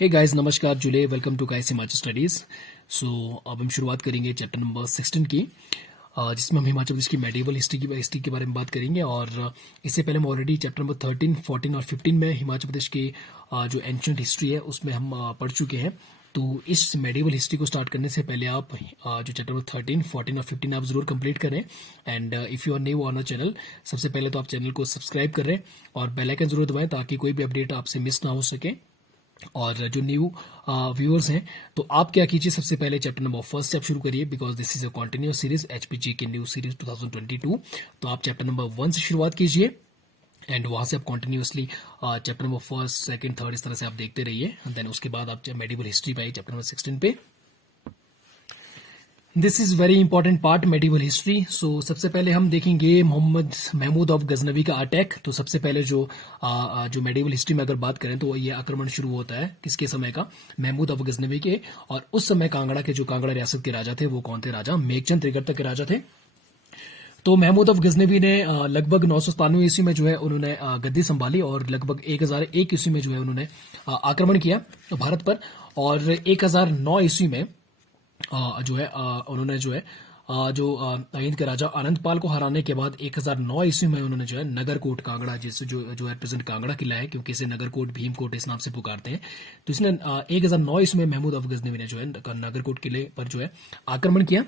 हे guys, नमस्कार जुले, welcome to guys Himachal studies. So अब हम शुरुआत करेंगे चैप्टर नंबर 16 की, जिसमें हम हिमाचल प्रदेश की मेडिवल हिस्ट्री के बारे में बात करेंगे। और इससे पहले हम ऑलरेडी चैप्टर नंबर 13, 14 और 15 में हिमाचल प्रदेश की जो एंशिएंट हिस्ट्री है उसमें हम पढ़ चुके हैं। तो इस मेडिवल हिस्ट्री को स्टार्ट करने से पहले आप जो चैप्टर नंबर 13, 14 और 15 आप जरूर कंप्लीट करें। And if you are new on a channel, सबसे पहले तो आप चैनल को सब्सक्राइब करें और बेल आइकन जरूर दबाएं ताकि कोई भी अपडेट आपसे मिस ना हो सके। और जो न्यू व्यूअर्स हैं, तो आप क्या कीजिए, सबसे पहले चैप्टर नंबर फर्स्ट से आप शुरू करिए, because this is a continuous series, HPG की न्यू सीरीज 2022। तो आप चैप्टर नंबर 1 से शुरुआत कीजिए एंड वहां से आप continuously chapter number first, second, third इस तरह से आप देखते रहिए। देन उसके बाद आप मेडिवल हिस्ट्री पे आइए चैप्टर नंबर 16 पे। This is very important part, medieval history. So सबसे पहले हम देखेंगे मोहम्मद महमूद ऑफ गजनवी का अटैक। तो सबसे पहले जो मेडिवल हिस्ट्री में अगर बात करें तो ये आक्रमण शुरू होता है किसके समय का, महमूद ऑफ गजनवी के। और उस समय कांगड़ा के जो कांगड़ा रियासत के राजा थे वो कौन थे, राजा मेघचंद त्रिगर्त के राजा थे। तो महमूद ऑफ गजनवी ने लगभग 997 ईस्वी में जो है उन्होंने गद्दी संभाली और लगभग 1001 ईस्वी में जो है उन्होंने आक्रमण किया भारत पर। और 1009 ईस्वी में जो है उन्होंने जो है जो अहिंद के राजा अनंतपाल को हराने के बाद 1009 ईस्वी में उन्होंने जो है नगरकोट कांगड़ा, जिससे जो है प्रेजेंट कांगड़ा किला है, क्योंकि इसे नगरकोट, भीमकोट इस नाम से पुकारते हैं। तो इसने 1009 ईस्वी में महमूद ऑफ गजनवी ने जो है नगरकोट किले पर जो है आक्रमण किया।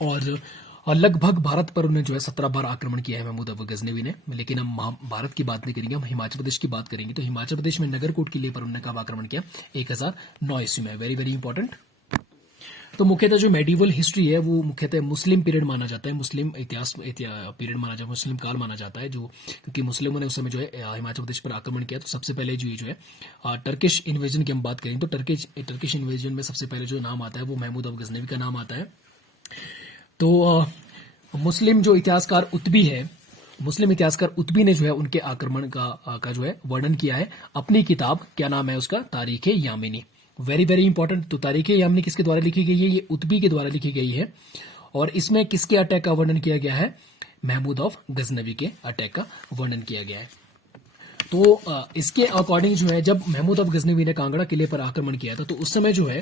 और लगभग भारत पर उन्होंने जो है 17 बार आक्रमण किया है महमूद ऑफ गजनवी ने। लेकिन हम भारत की बात नहीं करेंगे, हम हिमाचल प्रदेश की बात करेंगे। तो हिमाचल प्रदेश में नगरकोट किले पर उन्होंने कब आक्रमण किया, 1009 ईस्वी में। Very very important. तो मुख्यतः जो मेडिवल हिस्ट्री है वो मुख्यतः मुस्लिम पीरियड माना जाता है, मुस्लिम इतिहास पीरियड माना जाता है, मुस्लिम काल माना जाता है, जो क्योंकि मुस्लिमों ने उस समय जो है हिमाचल प्रदेश पर आक्रमण किया। तो सबसे पहले जो है टर्किश इन्वेजन की हम बात करें तो टर्किश इन्वेजन में सबसे पहले जो नाम आता है वो महमूद ऑफ गजनवी का नाम आता है। तो मुस्लिम जो इतिहासकार उत्बी है, मुस्लिम इतिहासकार उत्बी ने जो है उनके आक्रमण का जो है वर्णन किया है अपनी किताब, क्या नाम है उसका, तारीख यामिनी। Very very important. तो तारीख यामिनी किसके द्वारा लिखी गई है, ये उत्बी के द्वारा लिखी गई है। और इसमें किसके अटैक का वर्णन किया गया है, महमूद ऑफ गजनवी के अटैक का वर्णन किया गया है। तो इसके अकॉर्डिंग जो है जब महमूद ऑफ गजनवी ने कांगड़ा किले पर आक्रमण किया था तो उस समय जो है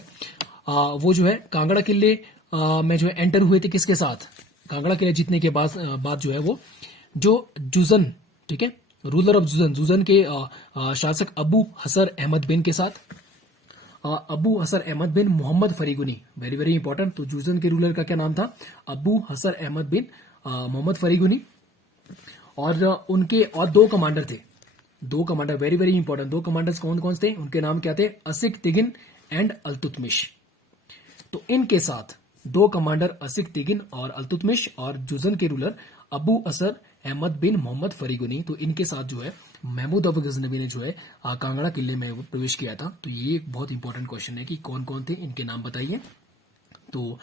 वो जो है कांगड़ा किले में जो है एंटर हुए थे किसके साथ, कांगड़ा किले जीतने के बाद जो है वो जो जुजन, ठीक है, रूलर ऑफ जुजन के शासक अबू हसर अहमद बिन के साथ, Abu Hasar Ahmad bin Mohammad Fariguni. Very very important. तो जुजन के रूलर का क्या नाम था, अबू हसर अहमद बिन मोहम्मद फरीगुनी। और उनके और दो कमांडर थे, दो कमांडर, वेरी वेरी इंपॉर्टेंट। दो कमांडर्स कौन कौन थे, उनके नाम क्या थे, असिक तिगिन एंड अल्तुतमिश। तो इनके साथ दो कमांडर असिक तिगिन और अल्तुतमिश और जुजन के रूलर अबू असर अहमद बिन मोहम्मद फरीगुनी, तो इनके साथ जो है महमूद ऑफ गजनवी ने जो है कांगड़ा किले में प्रवेश किया था। तो ये एक बहुत इंपॉर्टेंट क्वेश्चन है कि कौन कौन थे, इनके नाम बताइए। तो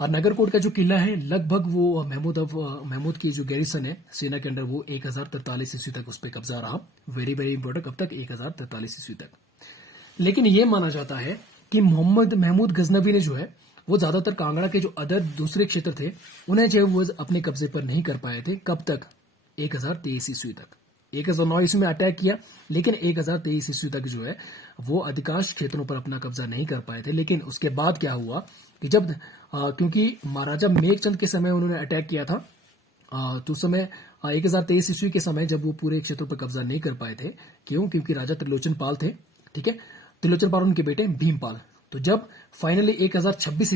नगरकोट का जो किला है लगभग वो महमूद की जो गैरिसन है सेना के अंडर, वो 1043 ईस्वी तक उस पर कब्जा रहा। वेरी वेरी इंपॉर्टेंट, कब तक, 1043 ईस्वी तक। लेकिन ये माना जाता है कि महमूद गजनवी ने जो है वो ज्यादातर कांगड़ा के जो अदर दूसरे क्षेत्र थे उन्हें जो है वो अपने कब्जे पर नहीं कर पाए थे। कब तक, 1023 ईस्वी तक। 1009 ईस्वी में अटैक किया, लेकिन 1023 ईस्वी तक जो है वो अधिकांश क्षेत्रों पर अपना कब्जा नहीं कर पाए थे। लेकिन उसके बाद क्या हुआ कि जब क्योंकि महाराजा मेघचंद के समय उन्होंने अटैक किया था, तो उस समय 1023 ईस्वी के समय जब वो पूरे क्षेत्रों पर कब्जा नहीं कर पाए थे। क्यों, क्योंकि राजा त्रिलोचन पाल थे, ठीक है, त्रिलोचन पाल उनके बेटे भीमपाल। तो जब फाइनली 1026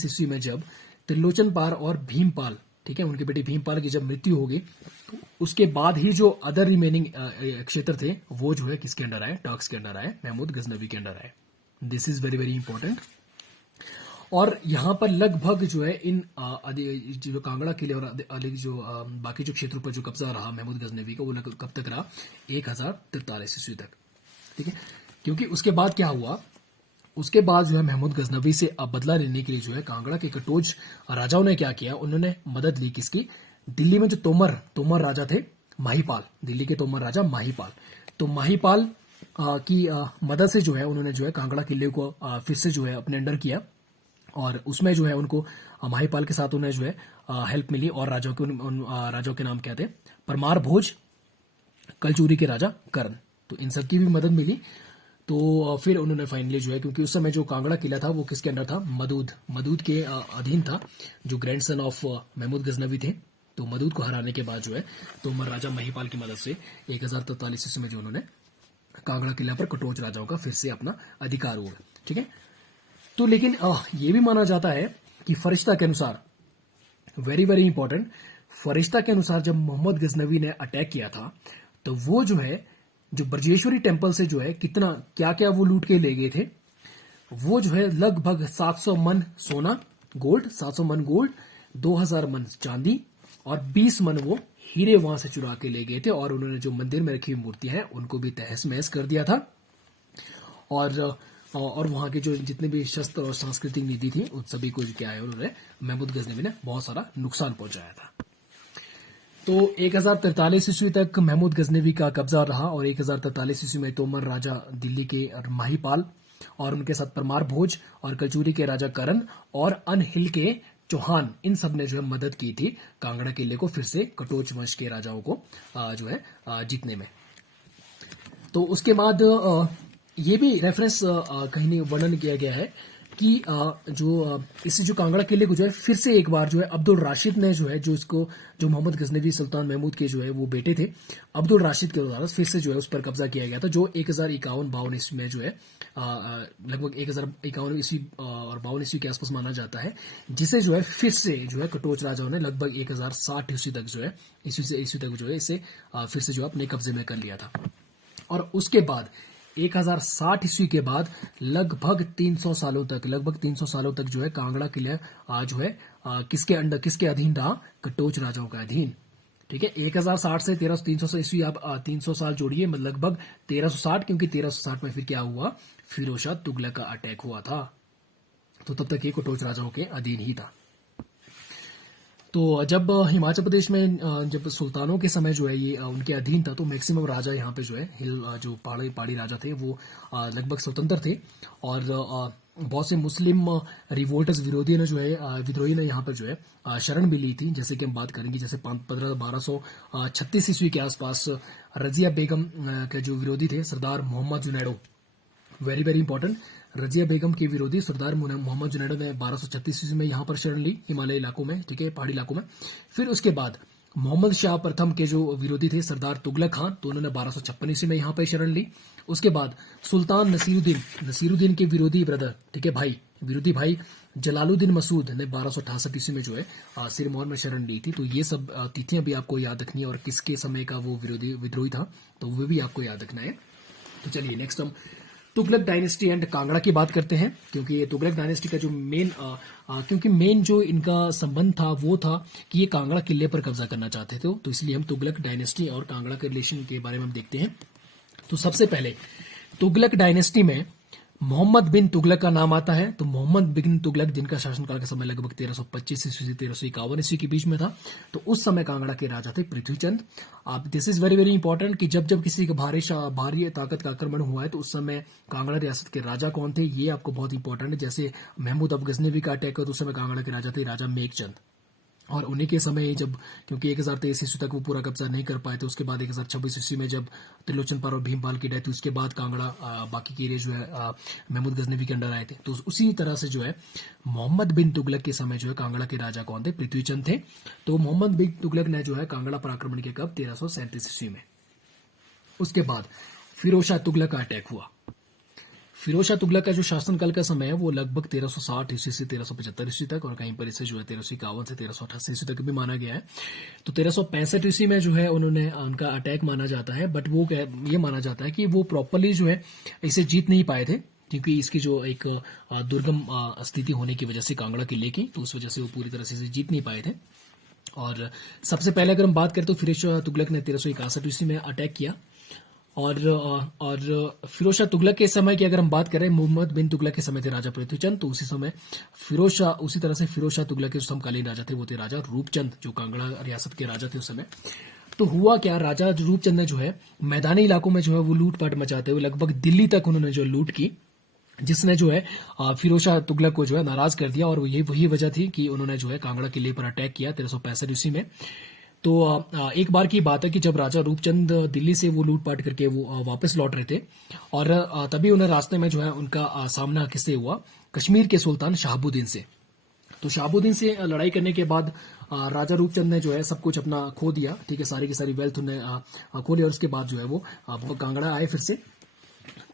ईस्वी में जब त्रिलोचन पाल और भीमपाल, ठीक है, उनके बेटे भीमपाल की जब मृत्यु होगी तो उसके बाद ही जो अदर रिमेनिंग क्षेत्र थे वो जो है किसके अंडर आए, टर्क्स के अंडर आए, महमूद गजनवी के अंडर आए। This is very very important. और यहाँ पर लगभग जो है इन जो कांगड़ा किले और जो बाकी जो क्षेत्रों पर जो कब्जा रहा महमूद गजनवी का, वो कब तक रहा, 1043 ईस्वी तक, ठीक है। क्योंकि उसके बाद क्या हुआ, उसके बाद जो है महमूद गजनवी से बदला लेने के लिए जो है कांगड़ा के कटोच राजाओं ने क्या किया, उन्होंने मदद ली किसकी, दिल्ली में जो तोमर राजा थे, माहीपाल, दिल्ली के तोमर राजा माहीपाल। तो माहीपाल की मदद से जो है उन्होंने जो है कांगड़ा किले को फिर से जो है अपने अंडर किया। और उसमें जो है उनको माहीपाल के साथ उन्हें जो है हेल्प मिली। और राजाओं के नाम क्या थे, परमार भोज, कलचूरी के राजा कर्ण। तो इन सब की भी मदद मिली। तो फिर उन्होंने फाइनली जो है, क्योंकि उस समय जो कांगड़ा किला था वो किसके अंडर था, मदूद के अधीन था, जो ग्रैंडसन ऑफ महमूद गजनवी थे। तो मदूद को हराने के बाद जो है तोमर राजा महिपाल की मदद से 1043 ईस्वी में जो उन्होंने कांगड़ा किला पर कटोच राजाओं का फिर से अपना अधिकार हुआ। ठीक है, तो लेकिन ये भी माना जाता है कि फरिश्ता के अनुसार, वेरी वेरी इंपॉर्टेंट, फरिश्ता के अनुसार जब मोहम्मद गजनवी ने अटैक किया था तो वो जो है, जो ब्रजेश्वरी टेम्पल से जो है कितना क्या क्या वो लूट के ले गए थे, वो जो है लगभग 700 मन सोना गोल्ड, 700 मन गोल्ड, 2000 मन चांदी और 20 मन वो हीरे वहां से चुरा के ले गए थे। और उन्होंने जो मंदिर में रखी हुई मूर्तियां हैं उनको भी तहस महस कर दिया था। और वहां के जो जितने भी शस्त्र और सांस्कृतिक निधि थी उन सभी को क्या है उन्होंने, महमूद गजनवी ने बहुत सारा नुकसान पहुंचाया था। तो 1043 ईस्वी तक महमूद गजनवी का कब्जा रहा और 1043 ईस्वी में तोमर राजा दिल्ली के माहीपाल और उनके साथ परमार भोज और कचूरी के राजा करण और अनहिल के चौहान, इन सब ने जो है मदद की थी कांगड़ा किले को फिर से कटोच वंश के राजाओं को जो है जीतने में। तो उसके बाद ये भी रेफरेंस कहीं नहीं वर्णन किया गया है कि इससे जो कांगड़ा किले को जो है फिर से एक बार जो है अब्दुल राशिद ने जो है, जो मोहम्मद गजनवी सुल्तान महमूद के जो है वो बेटे थे, अब्दुल राशिद के द्वारा फिर से जो है उस पर कब्जा किया गया था, जो 1051-52 ईस्वी में जो है लगभग 1051 ईस्वी और 52 ईस्वी के आसपास माना जाता है, जिसे जो है फिर से जो है कटोच राजाओं ने लगभग 1060 ईस्वी तक जो है ईस्वी तक जो है इसे फिर से जो है अपने कब्जे में कर लिया था। और उसके बाद 1060 ईस्वी के बाद लगभग 300 सालों तक जो है कांगड़ा किला जो है किसके अधीन रहा, कटोच राजाओं का अधीन। ठीक है, 1060 से 300 ईस्वी आप 300 साल जोड़िए, मतलब लगभग 1360, क्योंकि 1360 में फिर क्या हुआ, फिरोज शाह तुगलक का अटैक हुआ था। तो तब तक ये कटोच राजाओं के अधीन ही था। तो जब हिमाचल प्रदेश में जब सुल्तानों के समय जो है ये उनके अधीन था, तो मैक्सिमम राजा यहाँ पे जो है जो पहाड़ी राजा थे वो लगभग स्वतंत्र थे। और बहुत से मुस्लिम रिवोल्टर्स विद्रोही ने यहाँ पर जो है शरण भी ली थी। जैसे कि हम बात करेंगे, जैसे 1236 ईस्वी के आसपास रजिया बेगम के जो विरोधी थे सरदार Mohammad Junaidi, very very important, Razia Begum के विरोधी सरदार मोहम्मद जुनैडो ने 1236 ईस्वी में यहाँ पर शरण ली हिमालय इलाकों में, ठीक है, पहाड़ी इलाकों में। फिर उसके बाद मोहम्मद शाह प्रथम के जो विरोधी थे सरदार तुगलक खान, तो उन्होंने 1256 ईस्वी में यहाँ पर शरण ली। उसके बाद सुल्तान नसीरुद्दीन के विरोधी ब्रदर, ठीक है, विरोधी भाई जलालुद्दीन मसूद ने 1268 ईस्वी में जो है सिरमौर में शरण ली थी। तो ये सब तिथियां भी आपको याद रखनी है और किसके समय का वो विद्रोही था तो वो भी आपको याद रखना है। तो चलिए नेक्स्ट हम तुगलक डायनेस्टी एंड कांगड़ा की बात करते हैं, क्योंकि ये तुगलक डायनेस्टी का जो मेन जो इनका संबंध था वो था कि ये कांगड़ा किले पर कब्जा करना चाहते थे। तो इसलिए हम तुगलक डायनेस्टी और कांगड़ा के रिलेशन के बारे में हम देखते हैं। तो सबसे पहले तुगलक डायनेस्टी में मोहम्मद बिन तुगलक का नाम आता है। तो मोहम्मद बिन तुगलक, जिनका शासनकाल का समय लगभग 1325 ईस्वी से 1351 ईस्वी के बीच में था, तो उस समय कांगड़ा के राजा थे पृथ्वीचंद। अब this is very very important कि जब जब किसी का भारी ताकत का आक्रमण हुआ है तो उस समय कांगड़ा रियासत के राजा कौन थे, ये आपको बहुत इंपॉर्टेंट है। जैसे महमूद अफ गजनवी का अटैक हुआ तो उस समय कांगड़ा के राजा थे राजा मेघचंद, और उन्हीं के समय जब, क्योंकि 1023 ईस्वी तक वो पूरा कब्जा नहीं कर पाए थे, उसके बाद 1026 ईस्वी में जब त्रिलोचन पाल और भीमपाल की डेथ हुई, उसके बाद कांगड़ा बाकी के एरिया जो है महमूद गजनवी के अंडर आए थे। तो उसी तरह से जो है मोहम्मद बिन तुगलक के समय जो है कांगड़ा के राजा कौन थे, पृथ्वीचंद थे। तो मोहम्मद बिन तुगलक ने जो है कांगड़ा पर आक्रमण किया कब, 1337 ईस्वी में। उसके बाद फिरोज शाह तुगलक का अटैक हुआ। फिरोज शाह तुगलक का जो शासनकाल का समय है वो लगभग 1360 ईस्वी से 1375 ईस्वी तक, और कहीं पर इसे जो है 1351 से 1388 ईस्वी तक भी माना गया है। तो 1365 ईस्वी में जो है उनका अटैक माना जाता है, बट वो ये माना जाता है कि वो प्रॉपरली जो है इसे जीत नहीं पाए थे, क्योंकि इसकी जो एक दुर्गम स्थिति होने की वजह से कांगड़ा किले की, तो उस वजह से वो पूरी तरह से जीत नहीं पाए थे। और सबसे पहले अगर हम बात करें तो फिरोज शाह तुगलक ने 1361 ईस्वी में अटैक किया। और फिरोज शाह तुगलक के समय की अगर हम बात करें, मोहम्मद बिन तुगलक के समय थे राजा पृथ्वीचंद, तो उसी समय उसी तरह से फिरोज शाह तुगलक के समकालीन राजा थे वो थे राजा रूपचंद, जो कांगड़ा रियासत के राजा थे उस समय। तो हुआ क्या, राजा रूपचंद ने जो है मैदानी इलाकों में जो है वो लूटपाट मचाते हुए लगभग दिल्ली तक उन्होंने जो लूट की, जिसने जो है फिरोज शाह तुगलक को जो है नाराज कर दिया। और वही वजह थी कि उन्होंने जो है कांगड़ा किले पर अटैक किया 1365 ईस्वी में। तो एक बार की बात है कि जब राजा रूपचंद दिल्ली से वो लूटपाट करके वो वापस लौट रहे थे, और तभी उन्हें रास्ते में जो है उनका सामना किससे हुआ, कश्मीर के सुल्तान शहाबुद्दीन से। तो शहाबुद्दीन से लड़ाई करने के बाद राजा रूपचंद ने जो है सब कुछ अपना खो दिया, ठीक है, सारी की सारी वेल्थ उन्हें खो लिया, और उसके बाद जो है वो कांगड़ा आए फिर से।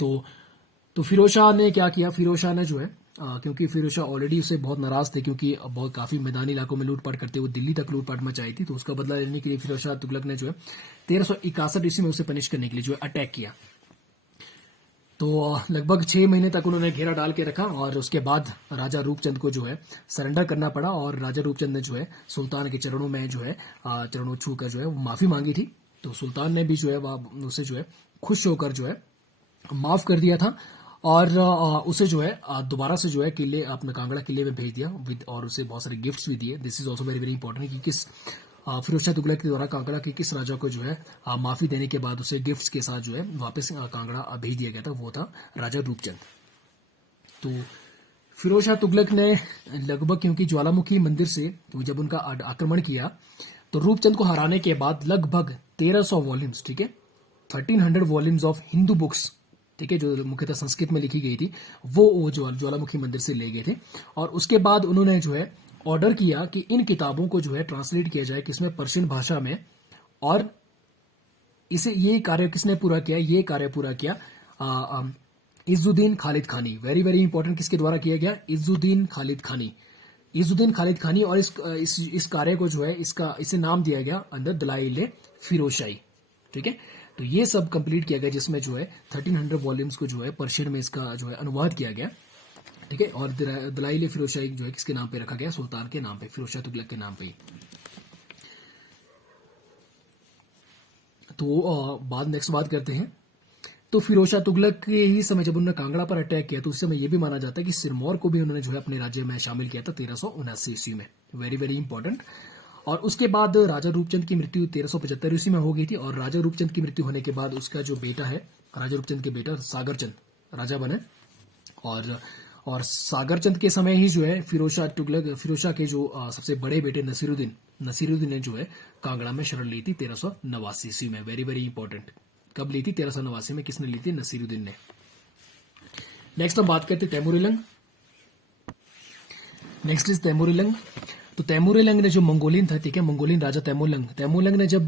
तो फिरोज शाह ने क्या किया, फिरोज शाह ने जो है क्योंकि फिरोज शाह ऑलरेडी उससे बहुत नाराज थे, क्योंकि बहुत काफी मैदानी इलाकों में लूटपाट करते हुए दिल्ली तक लूटपाट मचाई थी, तो उसका बदला लेने के लिए फिरोज शाह तुगलक ने जो है 1361 ईस्वी में उसे पनिश करने के लिए जो है अटैक किया। तो लगभग 6 महीने तक उन्होंने घेरा डाल के रखा, और उसके बाद राजा रूपचंद को जो है सरेंडर करना पड़ा, और राजा रूपचंद ने जो है सुल्तान के चरणों में जो है चरणों छू कर जो है वो माफी मांगी थी। तो सुल्तान ने भी जो है वह उसे जो है खुश होकर जो है माफ कर दिया था, और उसे जो है दोबारा से जो है किले अपने कांगड़ा किले में भेज दिया और उसे बहुत सारे गिफ्ट्स भी दिए। This is also very very important कि किस फिरोज शाह तुगलक के द्वारा कांगड़ा के किस राजा को जो है माफी देने के बाद उसे गिफ्ट्स के साथ जो है वापस कांगड़ा भेज दिया गया था, वो था राजा रूपचंद। तो फिरोज शाह तुगलक ने लगभग, क्योंकि ज्वालामुखी मंदिर से जब उनका आक्रमण किया, तो रूपचंद को हराने के बाद लगभग 1300 वॉल्यूम्स, ठीक है, 1300 वॉल्यूम्स ऑफ हिंदू बुक्स, ठीक है, जो मुख्यतः संस्कृत में लिखी गई थी, वो ज्वालामुखी मंदिर से ले गए थे। और उसके बाद उन्होंने जो है ऑर्डर किया कि इन किताबों को जो है ट्रांसलेट किया जाए किसमें, पर्शियन भाषा में। और इसे ये कार्य किसने पूरा किया, ये कार्य पूरा किया इज्जुद्दीन खालिद खानी। वेरी वेरी इंपॉर्टेंट, किसके द्वारा किया गया, इज्जुद्दीन खालिद खानी। इज्जुद्दीन खालिद खानी, और इस कार्य को जो है इसे नाम दिया गया अंदर दलाइल फिरोजशाही, ठीक है। तो ये सब कंप्लीट किया गया, जिसमें जो है 1300 वॉल्यूम्स को जो है पर्शियन में इसका जो है अनुवाद किया गया, ठीक है। और दलाइल फिरोजशाही जो है किसके नाम पे रखा गया, सुल्तान के नाम पे, फिरोज शाह तुगलक के नाम पे ही। तो नेक्स्ट बात करते हैं। तो फिरोज शाह तुगलक के ही समय जब उन्होंने कांगड़ा पर अटैक किया, तो उस समय यह भी माना जाता है कि सिरमौर को भी उन्होंने जो है अपने राज्य में शामिल किया था 1379 ईस्वी में। Very very important. और उसके बाद राजा रूपचंद की मृत्यु 1375 ईस्वी में हो गई थी, और राजा रूपचंद की मृत्यु होने के बाद उसका जो बेटा है, राजा रूपचंद के बेटा सागरचंद राजा बने। और सागरचंद के समय ही जो है फिरोज शाह के जो सबसे बड़े बेटे नसीरुद्दीन ने जो है कांगड़ा में शरण ली थी 1389 ईस्वी में। वेरी वेरी इंपॉर्टेंट, कब ली थी, 1389 में। किसने ली थी, नसीरुद्दीन ने। नेक्स्ट हम बात करते हैं तैमूरिलंग। Next is तैमूरिलंग। तो तैमूरिलंग ने जो मंगोलियन था, ठीक है, मंगोलियन राजा तैमूरलंग ने जब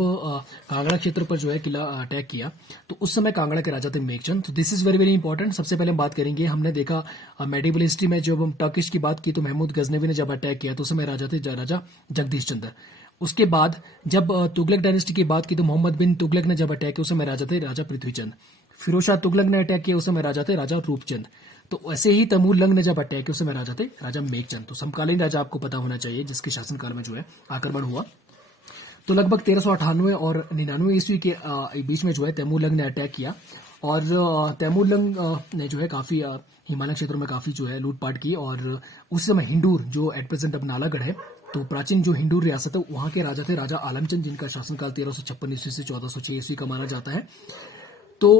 कांगड़ा क्षेत्र पर जो है किला अटैक किया, तो उस समय कांगड़ा के राजा थे मेघचंद। तो this is very very important. सबसे पहले हम बात करेंगे, हमने देखा मेडिवल हिस्ट्री में जब हम टर्किश की बात की, तो महमूद गजनवी ने जब अटैक किया तो उस समय राजा थे राजा जगदीश चंद्र। उसके बाद जब तुगलक डायनेस्टी की बात की, तो मोहम्मद बिन तुगलक ने जब अटैक किया उस समय राजा थे राजा पृथ्वीचंद। फिरोज शाह तुगलक ने अटैक किया उस समय राजा थे राजा रूपचंद। तो ऐसे ही तैमूरलंग ने जब अटैक किया उस समय राजा थे राजा मेघचंद। तो समकालीन राजा आपको पता होना चाहिए जिसके शासनकाल में जो है आक्रमण हुआ। तो लगभग 1398 और 99 ईस्वी के बीच में जो है तैमूरलंग ने अटैक किया, और तैमूरलंग ने जो है काफी हिमालय क्षेत्रों में काफी जो है लूटपाट की। और उस समय हिंडूर, जो एट प्रेजेंट अब नालागढ़ है, तो प्राचीन जो हिंडूर रियासत है वहां के राजा थे राजा आलमचंद, जिनका शासनकाल 1356 ईस्वी से 1406 ईस्वी का माना जाता है। तो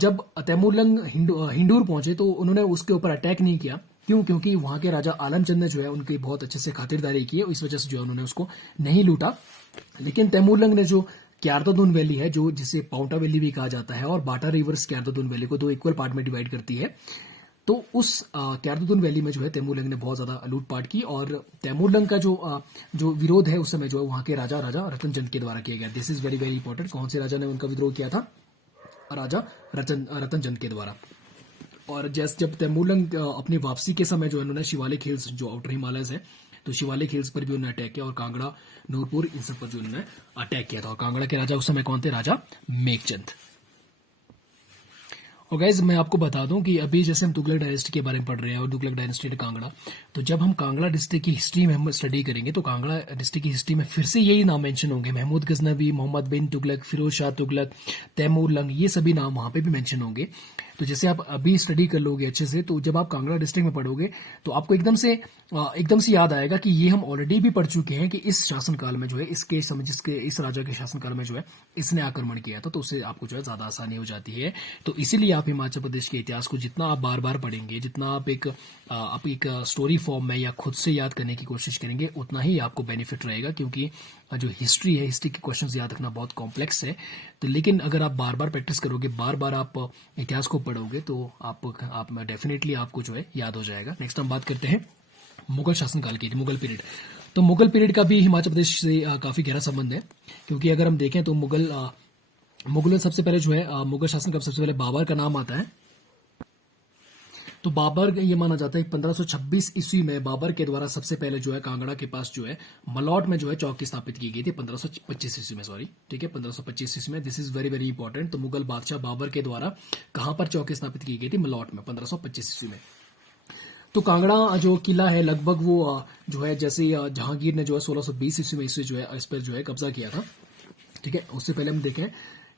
जब तैमूरलंग हिंडूर पहुंचे तो उन्होंने उसके ऊपर अटैक नहीं किया। क्यों? क्योंकि वहां के राजा आलमचंद ने जो है उनकी बहुत अच्छे से खातिरदारी की है, इस वजह से जो है उन्होंने उसको नहीं लूटा। लेकिन तैमूरलंग ने जो क्यारदुन वैली है, जो जिसे पाउंटा वैली भी कहा जाता है, और बाटा रिवर्स क्यारदुन वैली को दो इक्वल पार्ट में डिवाइड करती है, तो उस क्यारदुन वैली में जो है तैमूरलंग ने बहुत ज्यादा लूटपाट की। और तैमूरलंग का जो विरोध है उस समय जो है वहां के राजा रतनचंद के द्वारा किया गया। This is very very important. कौन से राजा ने उनका विद्रोह किया था? राजा रतनचंद के द्वारा। और जब तैमूरलंग अपनी वापसी के समय जो है उन्होंने शिवालिक हिल्स, जो आउटर हिमालयस है, तो शिवालिक हिल्स पर भी उन्होंने अटैक किया, और कांगड़ा, नूरपुर, इन सब पर जो उन्होंने अटैक किया था। और कांगड़ा के राजा उस समय कौन थे? राजा मेघचंद। और गाइज मैं आपको बता दूं कि अभी जैसे हम तुगलक डायनेस्टी के बारे में पढ़ रहे हैं, और तुगलक डायनेस्टी कांगड़ा, तो जब हम कांगड़ा डिस्ट्रिक्ट की हिस्ट्री में हम स्टडी करेंगे तो कांगड़ा डिस्ट्रिक्ट की हिस्ट्री में फिर से यही नाम मेंशन होंगे। महमूद गजनवी, मोहम्मद बिन तुगलक, फिरोज शाह तुगलक, तैमूरलंग, ये सभी नाम वहां पे भी मेंशन होंगे। तो जैसे आप अभी स्टडी कर लोगे अच्छे से, तो जब आप कांगड़ा डिस्ट्रिक्ट में पढ़ोगे तो आपको एकदम से याद आएगा कि ये हम ऑलरेडी भी पढ़ चुके हैं कि इस शासनकाल में जो है जिसके इस राजा के शासनकाल में जो है इसने आक्रमण किया था। तो उससे आपको जो है ज्यादा आसानी हो जाती है। तो इसीलिए आप हिमाचल प्रदेश के इतिहास को जितना आप बार बार पढ़ेंगे, जितना आप एक स्टोरी फॉर्म में या खुद से याद करने की कोशिश करेंगे, उतना ही आपको बेनिफिट रहेगा। क्योंकि जो हिस्ट्री है, हिस्ट्री के क्वेश्चंस याद रखना बहुत कॉम्प्लेक्स है। तो लेकिन अगर आप बार बार प्रैक्टिस करोगे, बार बार आप इतिहास को पढ़ोगे तो आप डेफिनेटली आपको जो है याद हो जाएगा। नेक्स्ट हम बात करते हैं मुगल शासनकाल की, मुगल पीरियड। तो मुगल पीरियड का भी हिमाचल प्रदेश से काफी गहरा संबंध है, क्योंकि अगर हम देखें तो मुगल सबसे पहले जो है मुगल शासन का सबसे पहले बाबर का नाम आता है। तो बाबर, ये माना जाता है 1526 ईस्वी में बाबर के द्वारा सबसे पहले जो है कांगड़ा के पास जो है मलौट में जो है चौकी स्थापित की गई थी 1525 ईस्वी में, सॉरी, ठीक है, 1525 ईस्वी में। This is very very important. तो मुगल बादशाह बाबर के द्वारा कहां पर चौकी स्थापित की गई थी? मलौट में, 1525 ईस्वी में। तो कांगड़ा जो किला है लगभग वो जो है जैसे जहांगीर ने जो है 1620 ईस्वी में इसे जो है इस पर जो है कब्जा किया था, ठीक है। उससे पहले हम देखें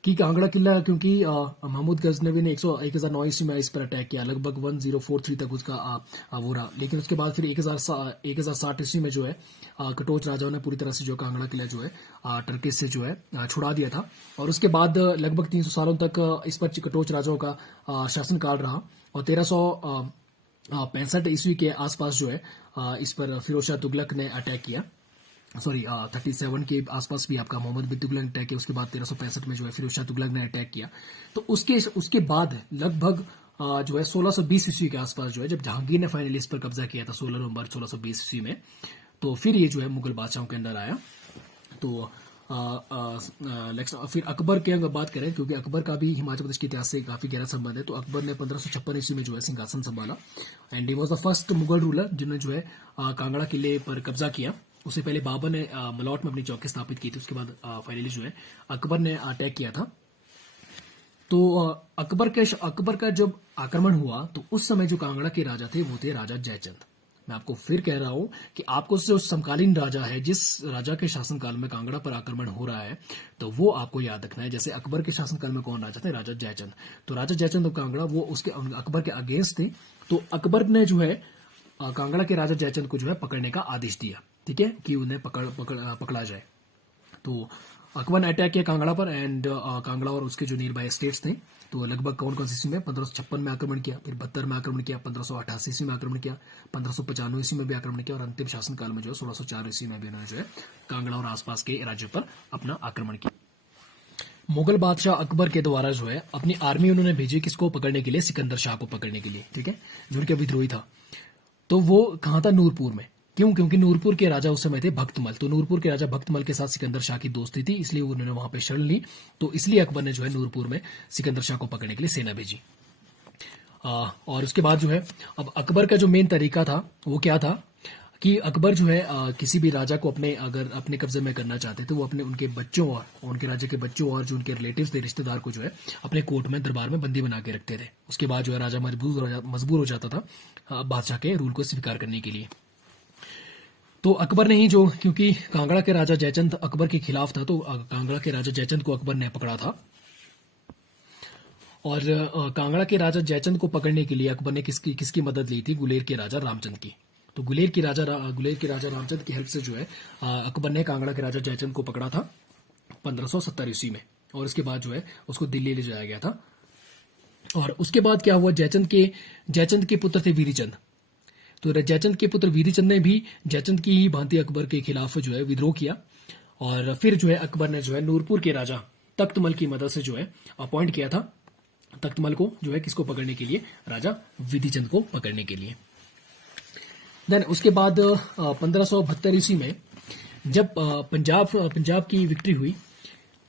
कि कांगड़ा किला, क्योंकि महमूद गजनवी ने 1009 ईस्वी में इस पर अटैक किया, लगभग 1043 तक उसका वो रहा। लेकिन उसके बाद फिर 1060 ईस्वी में जो है कटोच राजाओं ने पूरी तरह से जो कांगड़ा किला जो है टर्किश से जो है छुड़ा दिया था। और उसके बाद लगभग 300 सालों तक इस पर कटोच राजाओं का शासनकाल रहा। और 1365 ईस्वी के आसपास जो है इस पर फिरोज शाह तुगलक ने अटैक किया, सॉरी 37 के आसपास भी आपका मोहम्मद बिन तुगलक ने अटैक किया। उसके बाद 1365 में जो है फिरोज शाह तुगलक ने अटैक किया। तो उसके बाद लगभग जो है 1620 ईस्वी के आसपास जो है जब जहांगीर ने फाइनली इस पर कब्जा किया था 16 नवंबर 1620 ईस्वी में, तो फिर ये जो है मुगल बादशाहों के अंदर आया। तो फिर अकबर की अगर बात करें, क्योंकि अकबर का भी हिमाचल प्रदेश के इतिहास से काफी गहरा संबंध है, तो अकबर ने 1556 ईस्वी में जो है सिंहासन संभाला and he was the first Mughal ruler जिन्होंने जो है कांगड़ा किले पर कब्जा किया। उससे पहले बाबर ने मलौट में अपनी चौकी स्थापित की थी। उसके बाद फाइनली जो है अकबर ने अटैक किया था। तो अकबर का जब आक्रमण हुआ तो उस समय जो कांगड़ा के राजा थे वो थे राजा जयचंद। मैं आपको फिर कह रहा हूं कि आपको जो समकालीन राजा है, जिस राजा के शासनकाल में कांगड़ा पर आक्रमण हो रहा है, तो वो आपको याद रखना है। जैसे अकबर के शासनकाल में कौन राजा थे? राजा जयचंद। तो राजा जयचंद और कांगड़ा वो उसके अकबर के अगेंस्ट थे। तो अकबर ने जो है कांगड़ा के राजा जयचंद को जो है पकड़ने का आदेश दिया, ठीक है, कि उन्हें पकड़ा जाए। तो अकबर ने अटैक किया कांगड़ा पर एंड कांगड़ा और उसके जो नियर बाय स्टेट्स थे। तो लगभग कौन कौन सी ईस्वी में? 1556 में आक्रमण किया, फिर 72 में आक्रमण किया, 1588 ईस्वी में आक्रमण किया, 1595 ईस्वी में भी आक्रमण किया और अंतिम शासनकाल में जो है 1604 ईस्वी में भी उन्होंने जो है कांगड़ा और आसपास के राज्यों पर अपना आक्रमण किया। मुगल बादशाह अकबर के द्वारा जो है अपनी आर्मी उन्होंने भेजी किसको पकड़ने के लिए? सिकंदर शाह को पकड़ने के लिए, ठीक है, जो उनका विद्रोही था। तो वो कहां था? नूरपुर में। क्यों? क्योंकि नूरपुर के राजा उस समय थे भक्तमल। तो नूरपुर के राजा भक्तमल के साथ सिकंदर शाह की दोस्ती थी, इसलिए उन्होंने वहां पे शरण ली। तो इसलिए अकबर ने जो है नूरपुर में सिकंदर शाह को पकड़ने के लिए सेना भेजी। और उसके बाद जो है अब अकबर का जो मेन तरीका था वो क्या था कि अकबर जो है किसी भी राजा को अगर अपने कब्जे में करना चाहते थे, वो अपने उनके बच्चों और उनके राजा के बच्चों और जो उनके रिलेटिव्स थे, रिश्तेदार को जो है अपने कोर्ट में, दरबार में बंदी बना के रखते थे। उसके बाद जो है राजा मजबूर हो जाता था बादशाह के रूल को स्वीकार करने के लिए। तो अकबर ने ही जो, क्योंकि कांगड़ा के राजा जयचंद अकबर के खिलाफ था, तो कांगड़ा के राजा जयचंद को अकबर ने पकड़ा था। और कांगड़ा के राजा जयचंद को पकड़ने के लिए अकबर ने किसकी मदद ली थी? गुलेर के राजा रामचंद की। तो गुलेर के राजा रामचंद की हेल्प से जो है अकबर ने कांगड़ा के राजा जयचंद को पकड़ा था 1570 ईस्वी में। और उसके बाद जो है उसको दिल्ली ले जाया गया था। और उसके बाद क्या हुआ? जयचंद के पुत्र थे वीरीचंद। तो जयचंद के पुत्र वीरीचंद ने भी जयचंद की ही भांति अकबर के खिलाफ जो है विद्रोह किया। और फिर जो है अकबर ने जो है नूरपुर के राजा तख्तमल की मदद से जो है अपॉइंट किया था तख्तमल को, जो है किसको पकड़ने के लिए? राजा विधिचंद को पकड़ने के लिए। देन उसके बाद 1572 ईस्वी में जब पंजाब की विक्ट्री हुई,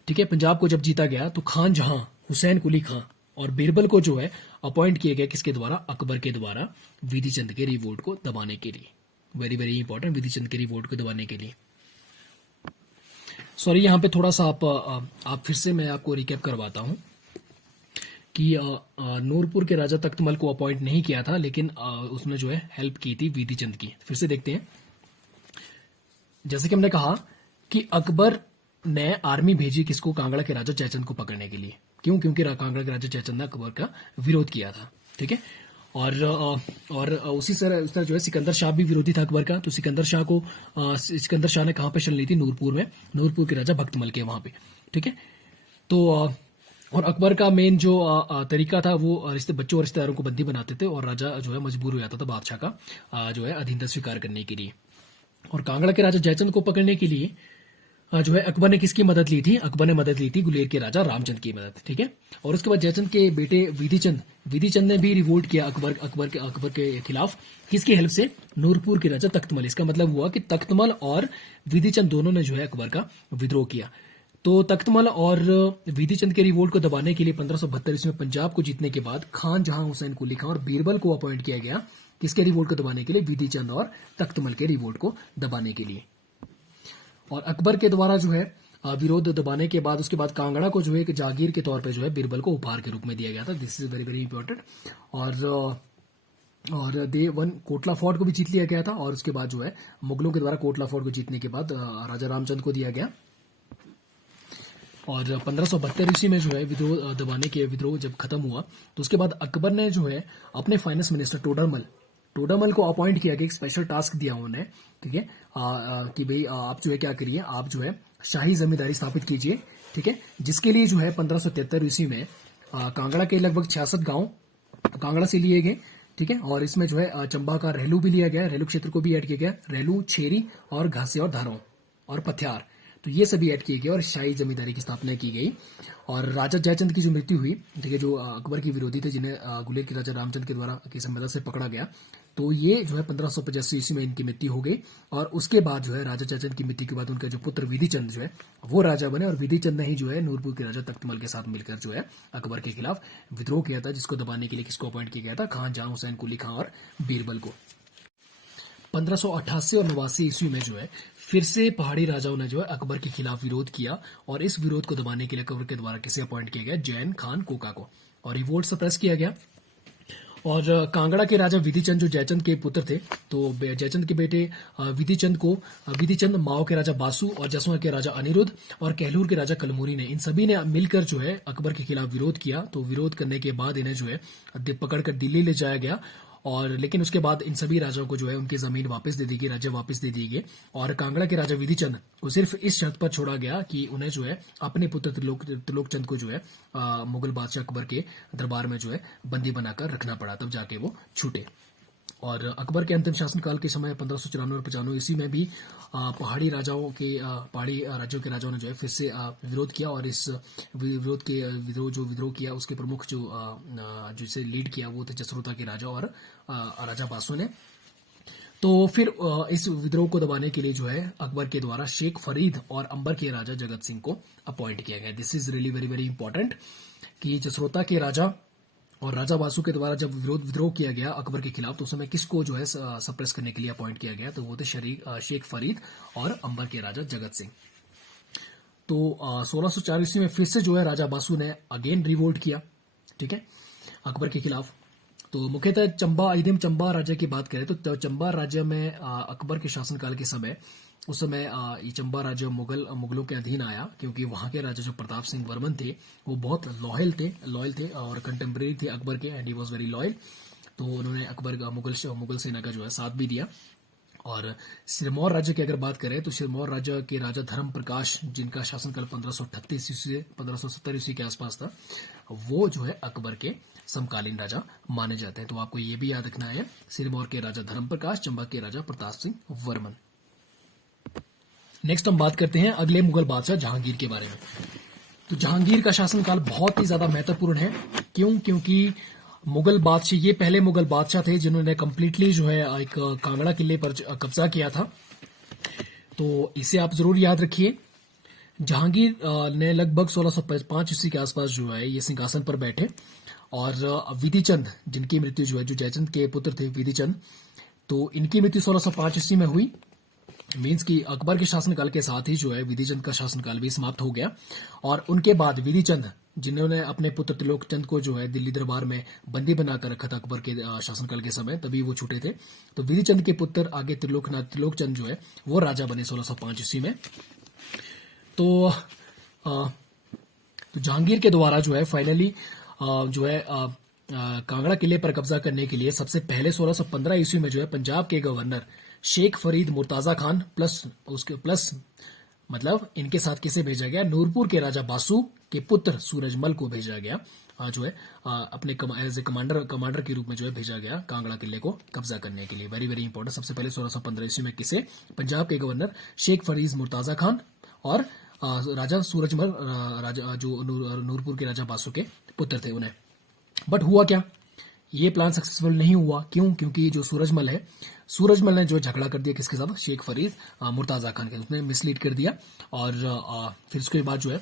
ठीक है, पंजाब को जब जीता गया, तो खान जहां हुसैन कुली खां और बीरबल को जो है अपॉइंट किए गए किसके द्वारा? अकबर के द्वारा, विधिचंद के रिवोल्ट को दबाने के लिए। वेरी वेरी इंपॉर्टेंट, विधिचंद के रिवोल्ट को दबाने के लिए। सॉरी, यहां पे थोड़ा सा आप फिर से मैं आपको रिकैप करवाता हूं कि नूरपुर के राजा तख्तमल को अपॉइंट नहीं किया था, लेकिन उसने जो है हेल्प की थी विधिचंद की। फिर से देखते हैं। जैसे कि हमने कहा कि अकबर ने आर्मी भेजी किसको? कांगड़ा के राजा जयचंद को पकड़ने के लिए। क्यों? क्योंकि कांगड़ा के राजा जयचंद ने अकबर का विरोध किया था, ठीक है। और उसी तरह जो है सिकंदर शाह भी विरोधी था अकबर का। तो सिकंदर शाह ने कहां पे शरण ली थी? नूरपुर में, नूरपुर के राजा भक्तमल के वहां पे, ठीक है। तो और अकबर का मेन जो तरीका था वो बच्चों और रिश्तेदारों को बंदी बनाते थे और राजा जो है मजबूर हो जाता था बादशाह का जो है अधीनता स्वीकार करने के लिए। और कांगड़ा के राजा जयचंद को पकड़ने के लिए जो है अकबर ने किसकी मदद ली थी? अकबर ने मदद ली थी गुलेर के राजा रामचंद की मदद, ठीक है। और उसके बाद जयचंद के बेटे विधिचंद ने भी रिवोल्ट किया अकबर के खिलाफ। किसकी हेल्प से? नूरपुर के राजा तख्तमल। इसका मतलब हुआ कि तख्तमल और विधिचंद दोनों ने जो है अकबर का विद्रोह किया। तो तख्तमल और विधिचंद के रिवोल्ट को दबाने के लिए 1572 ईस्वी में पंजाब को जीतने के बाद खान जहां हुसैन कुली खां और बीरबल को अपॉइंट किया गया। किसके रिवोल्ट को दबाने के लिए? विधिचंद और तख्तमल के रिवोल्ट को दबाने के लिए। और अकबर के द्वारा जो है विरोध दबाने के बाद उसके बाद कांगड़ा को जो है एक जागीर के तौर पे जो है बीरबल को उपहार के रूप में दिया गया था। This is very very important. और डे वन कोटला फोर्ट को भी जीत लिया गया था। और उसके बाद जो है मुगलों के द्वारा कोटला फोर्ट को जीतने के बाद राजा रामचंद को दिया गया। और 1572 ईस्वी में जो है विद्रोह जब खत्म हुआ तो उसके बाद अकबर ने जो है अपने फाइनेंस मिनिस्टर टोडरमल को अपॉइंट किया कि एक स्पेशल टास्क दिया उन्होंने, ठीक है, कि भाई आप जो है क्या करिए, आप जो है शाही जमींदारी स्थापित कीजिए, ठीक है। जिसके लिए जो है 1573 ईस्वी में कांगड़ा के लगभग 66 गांव कांगड़ा से लिए गए, ठीक है। और इसमें जो है चंबा का रहलू भी लिया गया, रहलू क्षेत्र को भी ऐड किया गया, रहलू, छेरी और घासी और धारों और पथियार, तो ये सभी ऐड किए गए और शाही जमींदारी की स्थापना की गई। और राजा जयचंद की जो मृत्यु हुई, ठीक है, जो अकबर के विरोधी थे जिन्हें गुलेर के राजा रामचंद के द्वारा की मदद से पकड़ा गया, तो ये जो है 1585 ईस्वी में इनकी मृत्यु हो गई। और उसके बाद जो है राजा जयचंद की मृत्यु के बाद उनका जो पुत्र विधिचंद जो है वो राजा बने। और विधिचंद ने ही जो है नूरपुर के राजा तख्तमल के साथ मिलकर जो है अकबर के खिलाफ विद्रोह किया था, जिसको दबाने के लिए किसको अपॉइंट किया गया था? खान जहां हुसैन कुली खां और बीरबल को। 1588 और 89 ईस्वी में जो है फिर से पहाड़ी राजाओं ने जो है अकबर के खिलाफ विरोध किया। और इस विरोध को दबाने के लिए अकबर के द्वारा किसे अपॉइंट किया गया? जैन खान कोका को। और रिवोल्ट सप्रेस किया गया। और कांगड़ा के राजा विधिचंद जो जयचंद के पुत्र थे, तो जयचंद के बेटे विधिचंद, माओ के राजा बासु और जसवा के राजा अनिरुद्ध और कहलूर के राजा कलमूरी ने, इन सभी ने मिलकर जो है अकबर के खिलाफ विरोध किया। तो विरोध करने के बाद इन्हें जो है पकड़कर दिल्ली ले जाया गया। और लेकिन उसके बाद इन सभी राजाओं को जो है उनकी जमीन वापस दे दी गई, राज्य वापस दे दिए गए। और कांगड़ा के राजा विधिचंद को सिर्फ इस शर्त पर छोड़ा गया कि उन्हें जो है अपने पुत्र त्रिलोकचंद को जो है मुगल बादशाह अकबर के दरबार में जो है बंदी बनाकर रखना पड़ा, तब जाके वो छूटे। और अकबर के अंतिम शासनकाल के समय 1594 और 95 ईस्वी में भी पहाड़ी राज्यों के राजाओं ने जो है फिर से विरोध किया। और इस विद्रोह किया उसके प्रमुख जिसे लीड किया वो थे जसरोता के राजा और राजा बासु ने। तो फिर इस विद्रोह को दबाने के लिए जो है अकबर के द्वारा शेख फरीद और अंबर के राजा जगत सिंह को अपॉइंट किया गया। This is really very very important कि जसरोता के राजा और राजा बासु के द्वारा जब विद्रोह किया गया अकबर के खिलाफ, तो उस समय किसको जो है सप्रेस करने के लिए अपॉइंट किया गया? तो वो थे शेख फरीद और अंबर के राजा जगत सिंह। तो 1604 ईस्वी में फिर से जो है राजा बासु ने अगेन रिवोल्ट किया, ठीक है, अकबर के खिलाफ। तो मुख्यतः चंबा राज्य की बात करें तो चंबा राज्य में अकबर के शासनकाल के समय उस समय ये चंबा राज्य मुगलों के अधीन आया, क्योंकि वहां के राजा जो प्रताप सिंह वर्मन थे वो बहुत लॉयल थे और कंटेम्प्रेरी थे अकबर के, and he was very loyal. तो उन्होंने अकबर का मुगल सेना का जो है साथ भी दिया। और सिरमौर राज्य की अगर बात करें तो सिरमौर राज्य के राजा धर्म प्रकाश, जिनका शासनकाल 1538 ईस्वी से 1570 ईस्वी के आसपास था, वो जो है अकबर के समकालीन राजा माने जाते हैं। तो आपको ये भी याद रखना है, सिरमौर के राजा धर्म प्रकाश, चंबा के राजा प्रताप सिंह वर्मन। नेक्स्ट हम बात करते हैं अगले मुगल बादशाह जहांगीर के बारे में। तो जहांगीर का शासनकाल बहुत ही ज्यादा महत्वपूर्ण है। क्योंकि ये पहले मुगल बादशाह थे जिन्होंने कंप्लीटली जो है एक कांगड़ा किले पर कब्जा किया था। तो इसे आप जरूर याद रखिए। जहांगीर ने लगभग 1605 ईस्वी के आसपास जो है ये सिंहासन पर बैठे। और विधिचंद, जिनकी मृत्यु जो है, जो जयचंद के पुत्र थे विधिचंद, तो इनकी मृत्यु 1605 ईस्वी में हुई। मीन्स कि अकबर के शासनकाल के साथ ही जो है विधिचंद का शासनकाल भी समाप्त हो गया। और उनके बाद विधिचंद, जिन्होंने अपने पुत्र त्रिलोकचंद को जो है दिल्ली दरबार में बंदी बनाकर रखा था अकबर के शासनकाल के समय, तभी वो छूटे थे। तो विधिचंद के पुत्र आगे त्रिलोकचंद जो है वो राजा बने 1605 ईस्वी में। तो जहांगीर के द्वारा जो है फाइनली जो है कांगड़ा किले पर कब्जा करने के लिए सबसे पहले 1615 ईस्वी में जो है पंजाब के गवर्नर शेख फरीद मुर्ताजा खान प्लस मतलब इनके साथ किसे भेजा गया? नूरपुर के राजा बासु के पुत्र सूरजमल को भेजा गया, जो है अपने एज ए कमांडर के रूप में जो है भेजा गया कांगड़ा किले को कब्जा करने के लिए। Very very important. सबसे पहले 1615 ईस्वी में किसे? पंजाब के गवर्नर शेख फरीद मुर्ताजा खान और राजा सूरजमल राजा जो नूरपुर के राजा बासु के पुत्र थे उन्हें। बट हुआ क्या, ये प्लान सक्सेसफुल नहीं हुआ। क्यों? क्योंकि जो सूरजमल है, सूरजमल ने जो झगड़ा कर दिया किसके साथ, शेख फरीद मुर्ताजा खान के, उसने मिसलीड कर दिया। और फिर उसके बाद जो है,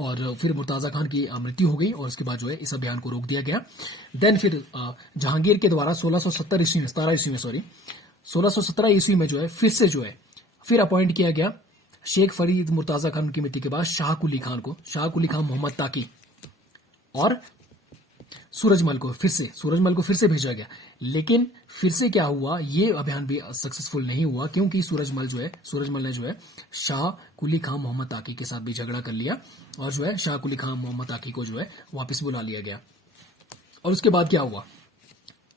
और फिर मुर्ताजा खान की मृत्यु हो गई और उसके बाद जो है इस अभियान को रोक दिया गया। देन फिर जहांगीर के द्वारा 1617 ईस्वी में 17 ईस्वी में सॉरी 1617 ईस्वी में जो है फिर से जो है फिर अपॉइंट किया गया शेख फरीद मुर्ताजा खान की मृत्यु के बाद शाह कुली खान को, शाह कुली खान मोहम्मद ताकी और सूरजमल को फिर से भेजा गया। लेकिन फिर से क्या हुआ, ये अभियान भी सक्सेसफुल नहीं हुआ क्योंकि सूरजमल ने जो है शाह कुली खान मोहम्मद ताकी के साथ भी झगड़ा कर लिया और जो है शाह कुली खान मोहम्मद ताकी को जो है वापस बुला लिया गया। और उसके बाद क्या हुआ,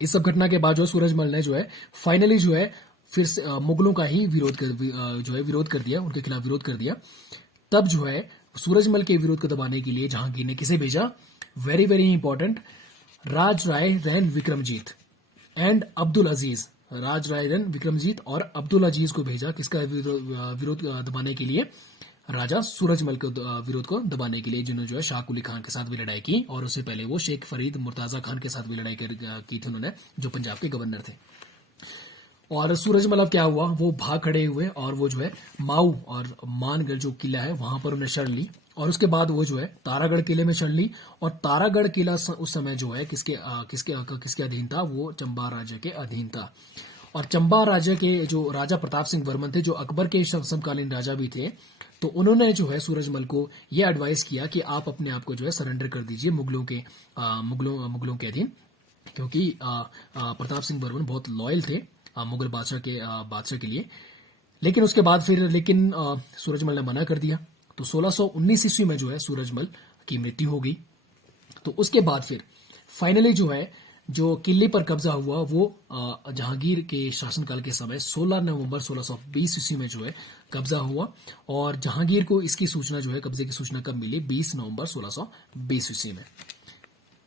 इस सब घटना के बाद जो सूरजमल ने जो है फाइनली जो है फिर से मुगलों का ही विरोध कर दिया, उनके खिलाफ विरोध कर दिया। तब जो है सूरजमल के विरोध को दबाने के लिए जहांगीर ने किसे भेजा, very very important, Raj Rai Rayan Vikramjit and Abdul Aziz, Raj Rai Rayan Vikramjit और अब्दुल अजीज को भेजा किसका विरोध दबाने के लिए, राजा सूरजमल के विरोध को दबाने के लिए, जिन्होंने जो है शाह कुली खान के साथ भी लड़ाई की और उससे पहले वो शेख फरीद मुर्ताजा खान के साथ भी लड़ाई की थी उन्होंने, जो पंजाब के गवर्नर थे। और सूरजमल अब क्या हुआ, वो भाग खड़े हुए और वो जो है माऊ और मानगढ़ जो किला है वहां पर उन्हें शरण ली और उसके बाद वो जो है तारागढ़ किले में शरण ली। और तारागढ़ किला उस समय जो है किसके अधीन था, वो चंबा राज्य के अधीन था। और चंबा राज्य के जो राजा प्रताप सिंह वर्मन थे, जो अकबर के समकालीन राजा भी थे, तो उन्होंने जो है सूरजमल को यह एडवाइस किया कि आप अपने आप को जो है सरेंडर कर दीजिए मुगलों के अधीन, क्योंकि प्रताप सिंह वर्मन बहुत लॉयल थे मुगल बादशाह के लिए। लेकिन उसके बाद सूरजमल ने मना कर दिया। तो 1619 ईस्वी में जो है सूरजमल की मृत्यु हो गई। तो उसके बाद फिर फाइनली जो है जो किले पर कब्जा हुआ वो जहांगीर के शासनकाल के समय 16 नवंबर 1620 ईस्वी में जो है कब्जा हुआ। और जहांगीर को इसकी सूचना जो है कब्जे की सूचना कब मिली, 20 नवंबर 1620 ईस्वी में।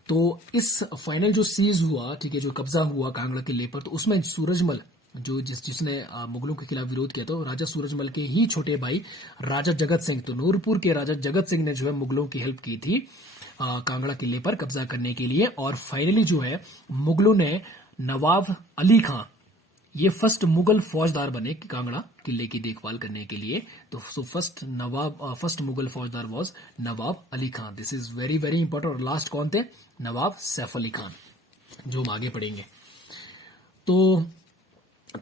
तो इस फाइनल जो सीज हुआ, ठीक है, जो कब्जा हुआ कांगड़ा किले पर, तो उसमें सूरजमल जो जिसने मुगलों के खिलाफ विरोध किया, तो राजा सूरजमल के ही छोटे भाई राजा जगत सिंह, तो नूरपुर के राजा जगत सिंह ने जो है मुगलों की हेल्प की थी कांगड़ा किले पर कब्जा करने के लिए। और फाइनली जो है मुगलों ने नवाब अली खां, ये फर्स्ट मुगल फौजदार बने कांगड़ा किले की देखभाल करने के लिए। तो फर्स्ट मुगल फौजदार was Nawab Ali Khan. This is very very important. और लास्ट कौन थे, नवाब सैफ अली खान, जो हम आगे पढ़ेंगे। तो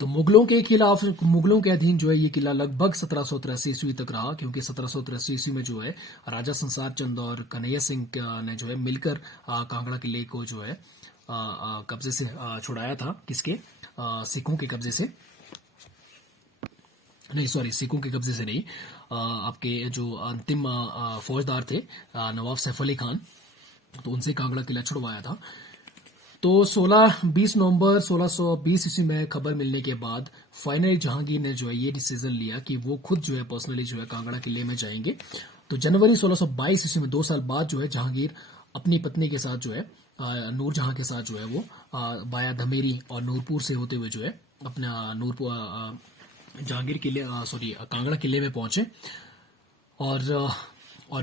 मुगलों के खिलाफ, मुगलों के अधीन जो है ये किला लगभग 1783 ईस्वी तक रहा, क्योंकि 1783 ईस्वी में जो है राजा संसार चंद और कन्हैया सिंह ने जो है मिलकर कांगड़ा किले को जो है कब्जे से छुड़ाया था। किसके, सिखों के कब्जे से नहीं, सॉरी, सिखों के कब्जे से नहीं, आपके जो अंतिम फौजदार थे नवाब सैफ अली खान, तो उनसे कांगड़ा किला छुड़वाया था। तो 20 नवंबर 1620 ईस्वी में खबर मिलने के बाद फाइनली जहांगीर ने जो है ये डिसीजन लिया कि वो खुद जो है पर्सनली जो है कांगड़ा किले में जाएंगे। तो जनवरी 1622 ईस्वी में 2 साल बाद जो है जहांगीर अपनी पत्नी के साथ जो है नूरजहां के साथ जो है वो बाया धमेरी और नूरपुर से होते हुए जो है अपना जहांगीर किले कांगड़ा किले में पहुंचे। और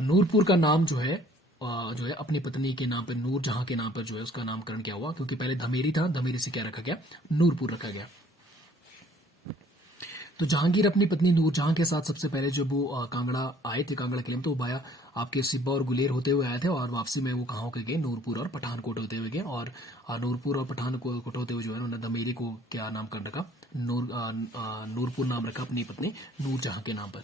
नूरपुर का नाम जो है अपनी पत्नी के नाम पर, नूरजहां के नाम पर जो है उसका नामकरण क्या हुआ, क्योंकि पहले धमेरी था, धमेरी से क्या रखा गया, नूरपुर रखा गया। तो जहांगीर अपनी पत्नी नूरजहां के साथ सबसे पहले जब वो कांगड़ा आए थे, कांगड़ा किले में, तो वो बाया आपके सिब्बा और गुलेर होते हुए आए थे और वापसी में वो कहाँ होके गए, नूरपुर और पठानकोट होते हुए गए। और नूरपुर और पठानकोट होते हुए जो है उन्होंने धमेरी को क्या नामकरण रखा, नूरपुर नाम रखा अपनी पत्नी नूरजहां के नाम पर।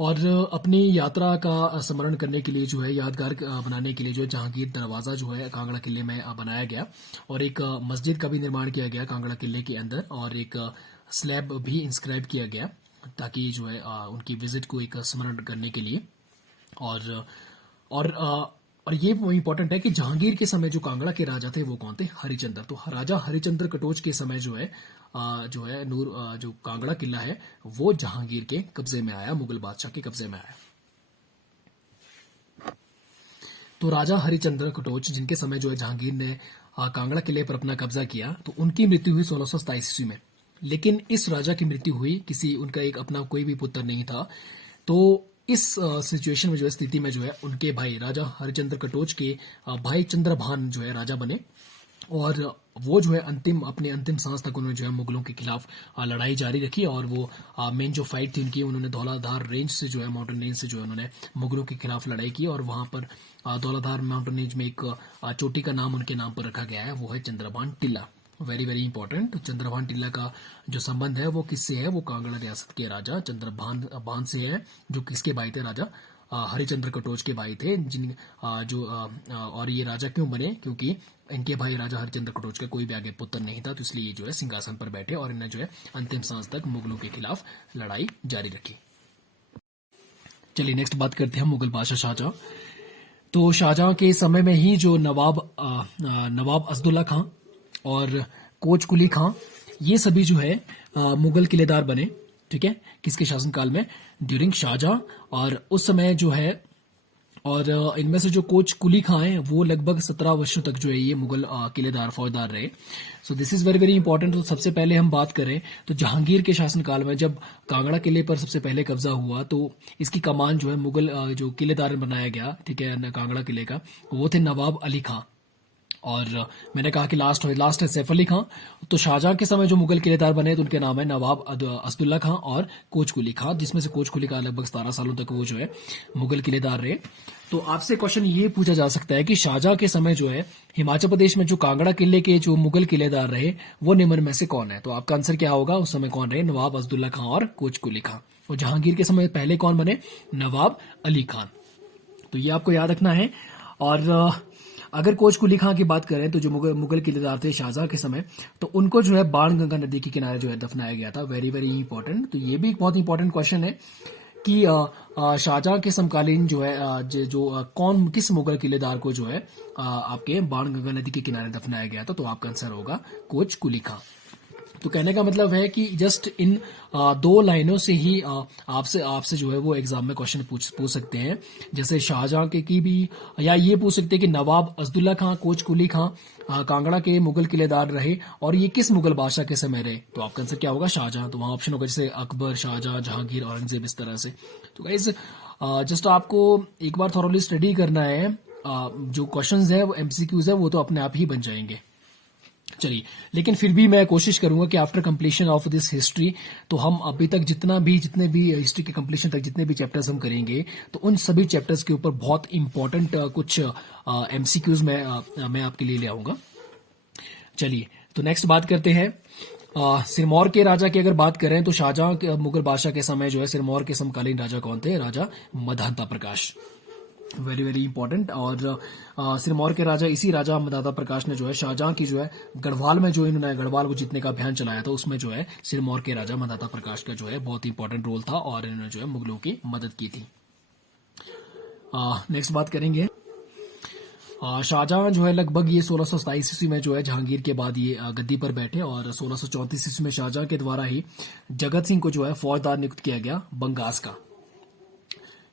और अपनी यात्रा का स्मरण करने के लिए जो है, यादगार बनाने के लिए जो है जहांगीर दरवाजा जो है कांगड़ा किले में बनाया गया और एक मस्जिद का भी निर्माण किया गया कांगड़ा किले के अंदर, और एक स्लैब भी इंस्क्राइब किया गया ताकि जो है उनकी विजिट को एक स्मरण करने के लिए। और ये इम्पोर्टेंट है कि जहांगीर के समय जो कांगड़ा के राजा थे वो कौन थे, हरिचंद्र। तो राजा हरिचंद्र कटोच के समय जो है जो कांगड़ा किला है वो जहांगीर के कब्जे में आया, मुगल बादशाह के कब्जे में आया। तो राजा हरिचंद्र कटोच, जिनके समय जो है जहांगीर ने कांगड़ा किले पर अपना कब्जा किया, तो उनकी मृत्यु हुई 1627 ईस्वी में। लेकिन इस राजा की मृत्यु हुई, उनका एक अपना कोई भी पुत्र नहीं था, तो इस सिचुएशन में जो है, स्थिति में जो है, उनके भाई राजा हरिचंद्र कटोच के भाई चंद्रभान जो है राजा बने, और वो जो है अपने अंतिम सांस तक उन्होंने जो है मुगलों के खिलाफ लड़ाई जारी रखी। और वो मेन जो फाइट थी उनकी, उन्होंने धौलाधार रेंज से जो है, माउंटेन रेंज से जो है, उन्होंने मुगलों के खिलाफ लड़ाई की। और वहां पर धौलाधार माउंटेन रेंज में एक चोटी का नाम उनके नाम पर रखा गया है, वो है Chandrabhan Tilla. Very very important. Chandrabhan Tilla का जो संबंध है वो किससे है? वो कांगड़ा रियासत के राजा चंद्रभान से है, जो किसके भाई थे? राजा हरिचंद्र कटोच के भाई थे। और ये राजा क्यों बने? क्योंकि इनके भाई राजा हरिचंद्र कटोच का कोई भी आगे पुत्र नहीं था, तो इसलिए ये जो है सिंहासन पर बैठे और इन्हें जो है अंतिम सांस तक मुगलों के खिलाफ लड़ाई जारी रखी। चलिए नेक्स्ट बात करते हैं मुगल बादशाह शाहजहां। तो शाहजहां के समय में ही जो नवाब असदुल्ला खां और कोच कुली खां, ये सभी जो है मुगल किलेदार बने। ठीक है, किसके शासनकाल में? ड्यूरिंग शाहजहां। और उस समय जो है, और इनमें से जो कोच कुली खां हैं वो लगभग 17 वर्षों तक जो है ये मुगल किलेदार फौजदार रहे। सो this is very very important. तो सबसे पहले हम बात करें तो जहांगीर के शासनकाल में जब कांगड़ा किले पर सबसे पहले कब्जा हुआ, तो इसकी कमान जो है मुगल जो किलेदार बनाया गया, ठीक है, कांगड़ा किले का, वो थे नवाब अली खां। और मैंने कहा कि लास्ट है सैफ अली खां। तो शाहजहां के समय जो मुगल किलेदार बने तो उनके नाम है नवाब असदुल्ला खां और कोच कुली खां, जिसमें से कोच कुली खां लगभग 17 सालों तक वो जो है मुगल किलेदार रहे। तो आपसे क्वेश्चन ये पूछा जा सकता है कि शाहजहां के समय जो है हिमाचल प्रदेश में जो कांगड़ा किले के जो मुगल किलेदार रहे वो निम्न में से कौन है? तो आपका आंसर क्या होगा? उस समय कौन रहे? नवाब असदुल्ला खां और कोच कुली खां। और जहांगीर के समय पहले कौन बने? नवाब अली खान। तो ये आपको याद रखना है। और अगर कोच कुली खां की बात करें तो जो मुगल किलेदार थे शाहजहां के समय, तो उनको जो है बाणगंगा नदी के किनारे जो है दफनाया गया था। Very very important. तो ये भी एक बहुत इंपॉर्टेंट क्वेश्चन है कि शाहजहां के समकालीन जो है कौन किस मुगल किलेदार को जो है आपके बाणगंगा नदी के किनारे दफनाया गया था? तो आपका आंसर होगा कोच कुली खां। तो कहने का मतलब है कि जस्ट इन 2 लाइनों से ही आपसे जो है वो एग्जाम में क्वेश्चन पूछ सकते हैं। जैसे शाहजहां के की भी, या ये पूछ सकते हैं कि नवाब असदुल्ला खां, कोच कुली खां कांगड़ा के मुगल किलेदार रहे और ये किस मुगल बादशाह के समय रहे? तो आपका आंसर क्या होगा? शाहजहां। तो वहां ऑप्शन होगा जैसे अकबर, शाहजहां, जहांगीर, औरंगजेब, इस तरह से। तो गाइज जस्ट आपको एक बार थॉरोली स्टडी करना है। जो क्वेश्चंस है वो एमसीक्यूज है, वो तो अपने आप ही बन जाएंगे। चलिए, लेकिन फिर भी मैं कोशिश करूंगा कि after completion of this history, तो हम अभी तक जितने भी हिस्ट्री के कंप्लीशन तक जितने भी चैप्टर्स हम करेंगे, तो उन सभी चैप्टर्स के ऊपर बहुत इंपॉर्टेंट कुछ एमसीक्यूज मैं आपके लिए ले आऊंगा। चलिए, तो नेक्स्ट बात करते हैं सिरमौर के राजा की। अगर बात करें तो शाहजहां के मुगल बादशाह के समय जो है सिरमौर के समकालीन राजा कौन थे? राजा Mandhata Prakash. Very very important. और सिरमौर के राजा, इसी राजा मदाता प्रकाश ने जो है शाहजहां की जो है गढ़वाल में जो इन्होंने गढ़वाल को जीतने का अभियान चलाया था, उसमें जो है सिरमौर के राजा मदाता प्रकाश का जो है बहुत इंपॉर्टेंट रोल था और इन्होंने जो है मुगलों की मदद की थी। नेक्स्ट बात करेंगे शाहजहां जो है लगभग ये 1627 ईस्वी में जो है जहांगीर के बाद ये गद्दी पर बैठे, और 1634 ईस्वी में शाहजहां के द्वारा ही जगत सिंह को जो है फौजदार नियुक्त किया गया बंगास का।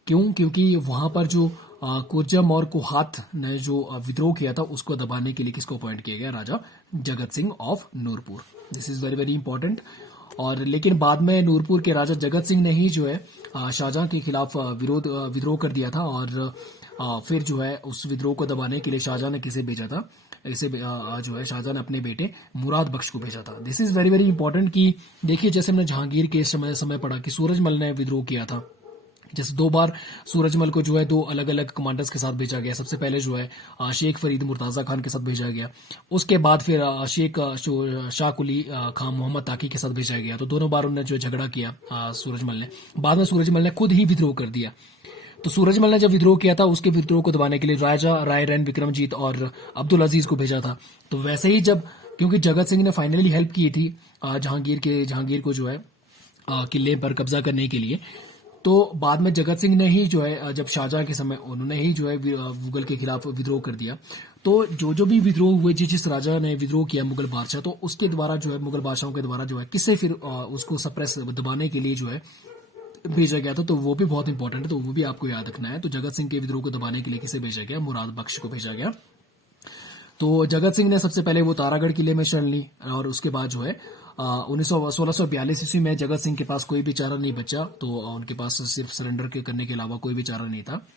क्यों? क्योंकि वहां पर जो कुर्जम और कुहात ने जो विद्रोह किया था उसको दबाने के लिए किसको अपॉइंट किया गया? Raja Jagat Singh of Nurpur. This is very very important. और लेकिन बाद में नूरपुर के राजा जगत सिंह ने ही जो है शाहजहां के खिलाफ विद्रोह कर दिया था, और फिर जो है उस विद्रोह को दबाने के लिए शाहजहां ने किसे भेजा था? इसे जो है शाहजहां ने अपने बेटे मुराद बख्श को भेजा था। This is very very important कि देखिए, जैसे हमने जहांगीर के समय पढ़ा कि सूरजमल ने विद्रोह किया था, जैसे 2 बार सूरजमल को जो है 2 अलग अलग कमांडर्स के साथ भेजा गया। सबसे पहले जो है शेख फरीद मुर्ताजा खान के साथ भेजा गया, उसके बाद फिर शेख शाह कुली खान मोहम्मद ताकी के साथ भेजा गया। तो दोनों बार उन्होंने जो झगड़ा किया सूरजमल ने। बाद में सूरजमल ने खुद ही विद्रोह कर दिया। तो सूरजमल ने जब विद्रोह किया था, उसके विद्रोह को दबाने के लिए राजा राय रैन विक्रमजीत और अब्दुल अजीज को भेजा था। तो वैसे ही जब, क्योंकि जगत सिंह ने फाइनली हेल्प की थी जहांगीर को जो है किले पर कब्जा करने के लिए, तो बाद में जगत सिंह ने ही जो है जब शाहजहां के समय उन्होंने ही जो है मुगल के खिलाफ विद्रोह कर दिया। तो जो भी विद्रोह हुए, जिस राजा ने विद्रोह किया मुगल बादशाह, तो उसके द्वारा जो है मुगल बादशाहों के द्वारा जो है किससे फिर उसको सप्रेस दबाने के लिए जो है भेजा गया था। तो वो भी बहुत इंपॉर्टेंट है, तो वो भी आपको याद रखना है। तो जगत सिंह के विद्रोह को दबाने के लिए किसे भेजा गया? मुराद बख्श को भेजा गया। तो जगत सिंह ने सबसे पहले वो तारागढ़ किले में शरण ली, और उसके बाद जो है 1642 ईस्वी में जगत सिंह के पास कोई भी चारा नहीं बचा, तो उनके पास सिर्फ सरेंडर करने के अलावा कोई भी चारा नहीं था।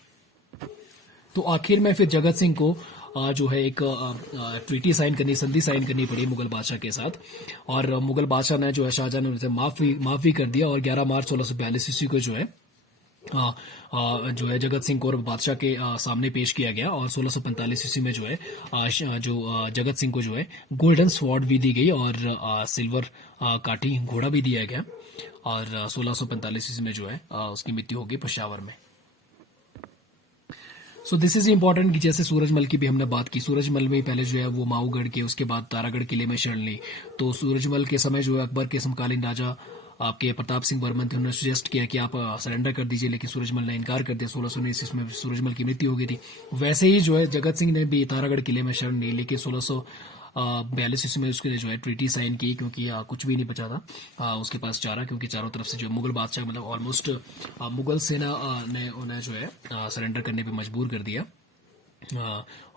तो आखिर में फिर जगत सिंह को जो है एक ट्रीटी साइन करनी, संधि साइन करनी पड़ी मुगल बादशाह के साथ, और मुगल बादशाह ने जो है शाहजहां ने उसे माफ भी कर दिया, और 11 मार्च 1642 ईस्वी को जो है जो है जगत सिंह को और बादशाह के सामने पेश किया गया, और 1645 ईस्वी में जो है जगत सिंह को जो है गोल्डन स्वॉर्ड भी दी गई, और सिल्वर काठी घोड़ा भी दिया गया, और 1645 ईस्वी में जो है उसकी मृत्यु होगी पेशावर में। सो दिस इज इम्पोर्टेंट कि जैसे सूरजमल की भी हमने बात की, सूरजमल में पहले जो है वो माऊगढ़ के, उसके बाद तारागढ़ किले में शरण ली। तो सूरजमल के समय जो है अकबर के समकालीन राजा आपके प्रताप सिंह बर्मन थे, उन्होंने सजेस्ट किया कि आप सरेंडर कर दीजिए, लेकिन सूरजमल ने इनकार कर दिया। 1619 ईस्वी में सूरजमल की मृत्यु हो गई थी। वैसे ही जो है जगत सिंह ने भी तारागढ़ किले में शरण ली, लेकिन 1642 ईस्वी में उसके जो है ट्रीटी साइन की, क्योंकि कुछ भी नहीं बचा था उसके पास चारा, क्योंकि चारों तरफ से जो मुगल बादशाह मतलब ऑलमोस्ट मुगल सेना ने उन्हें जो है सरेंडर करने पे मजबूर कर दिया,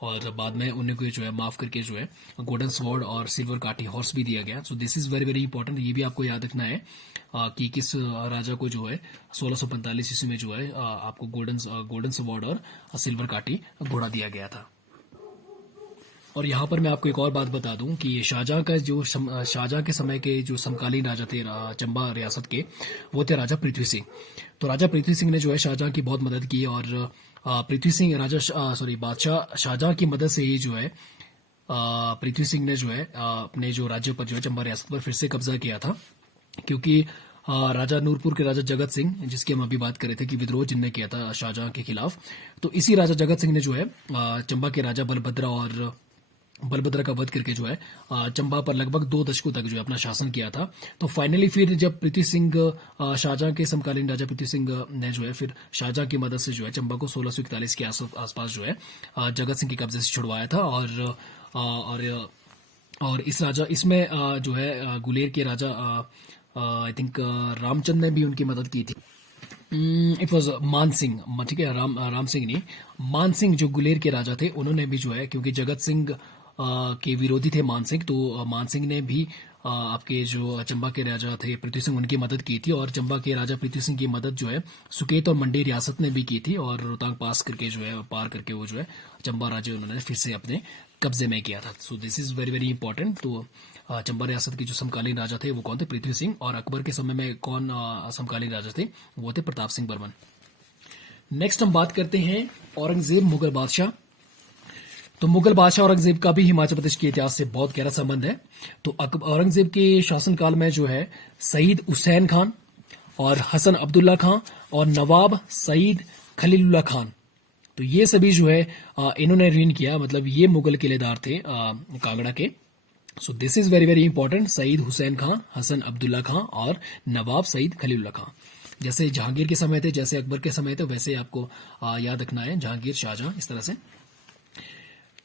और बाद में उन्हें को जो है माफ करके जो है गोल्डन स्वॉर्ड और सिल्वर काठी हॉर्स भी दिया गया। सो this is very very important, ये भी आपको याद रखना है कि किस राजा को जो है 1645 ईस्वी में जो है आपको गोल्डन स्वॉर्ड और सिल्वर काठी घोड़ा दिया गया था। और यहाँ पर मैं आपको एक और बात बता दूं कि शाहजहां के समय के जो समकालीन राजा थे चंबा रियासत के, वो थे राजा पृथ्वी सिंह। तो राजा पृथ्वी सिंह ने जो है शाहजहां की बहुत मदद की, और पृथ्वी सिंह बादशाह शाहजहां की मदद से ही जो है पृथ्वी सिंह ने जो है अपने जो राज्य पर जो है चंबा रियासत पर फिर से कब्जा किया था, क्योंकि राजा नूरपुर के राजा जगत सिंह, जिसकी हम अभी बात कर रहे थे कि विद्रोह जिनने किया था शाहजहां के खिलाफ, तो इसी राजा जगत सिंह ने जो है चंबा के राजा बलभद्र का वध करके जो है चंबा पर लगभग 2 दशकों तक जो है अपना शासन किया था। तो फाइनली फिर जब पृथ्वी सिंह शाहजहां के समकालीन राजा पृथ्वी सिंह ने जो है फिर शाहजहां की मदद से जो है चंबा को 1641 के आसपास जो है जगत सिंह के कब्जे से छुड़वाया था, और इसमें जो है गुलेर के राजा आई थिंक रामचंद ने भी उनकी मदद की थी। इट वॉज मान सिंह, ठीक है, राम सिंह नहीं, मान सिंह जो गुलेर के राजा थे, उन्होंने भी जो है, क्योंकि जगत सिंह के विरोधी थे मान सिंह, तो मान सिंह ने भी आपके जो चंबा के राजा थे पृथ्वी सिंह, उनकी मदद की थी, और चंबा के राजा पृथ्वी सिंह की मदद जो है सुकेत और मंडी रियासत ने भी की थी, और रोहतांग पार करके वो जो है चंबा राज्य उन्होंने फिर से अपने कब्जे में किया था। सो this is very very important. तो चंबा रियासत के जो समकालीन राजा थे वो कौन थे? पृथ्वी सिंह। और अकबर के समय में कौन समकालीन राजा थे? वो थे प्रताप सिंह बर्मन। नेक्स्ट हम बात करते हैं औरंगजेब, मुगल बादशाह। तो मुगल बादशाह औरंगजेब का भी हिमाचल प्रदेश के इतिहास से बहुत गहरा संबंध है। तो औरंगजेब के शासनकाल में जो है सईद हुसैन खान और हसन अब्दुल्ला खान और नवाब सईद खलीलुल्लाह खान, तो ये सभी जो है इन्होंने रीन किया, मतलब ये मुगल किलेदार थे कांगड़ा के। So this is very very important. Saeed Hussain Khan, Hasan Abdullah Khan और नवाब सईद खलीलुल्लाह खान। जैसे जहांगीर के समय थे, जैसे अकबर के समय थे, वैसे आपको याद रखना है, जहांगीर, शाहजहां, इस तरह से।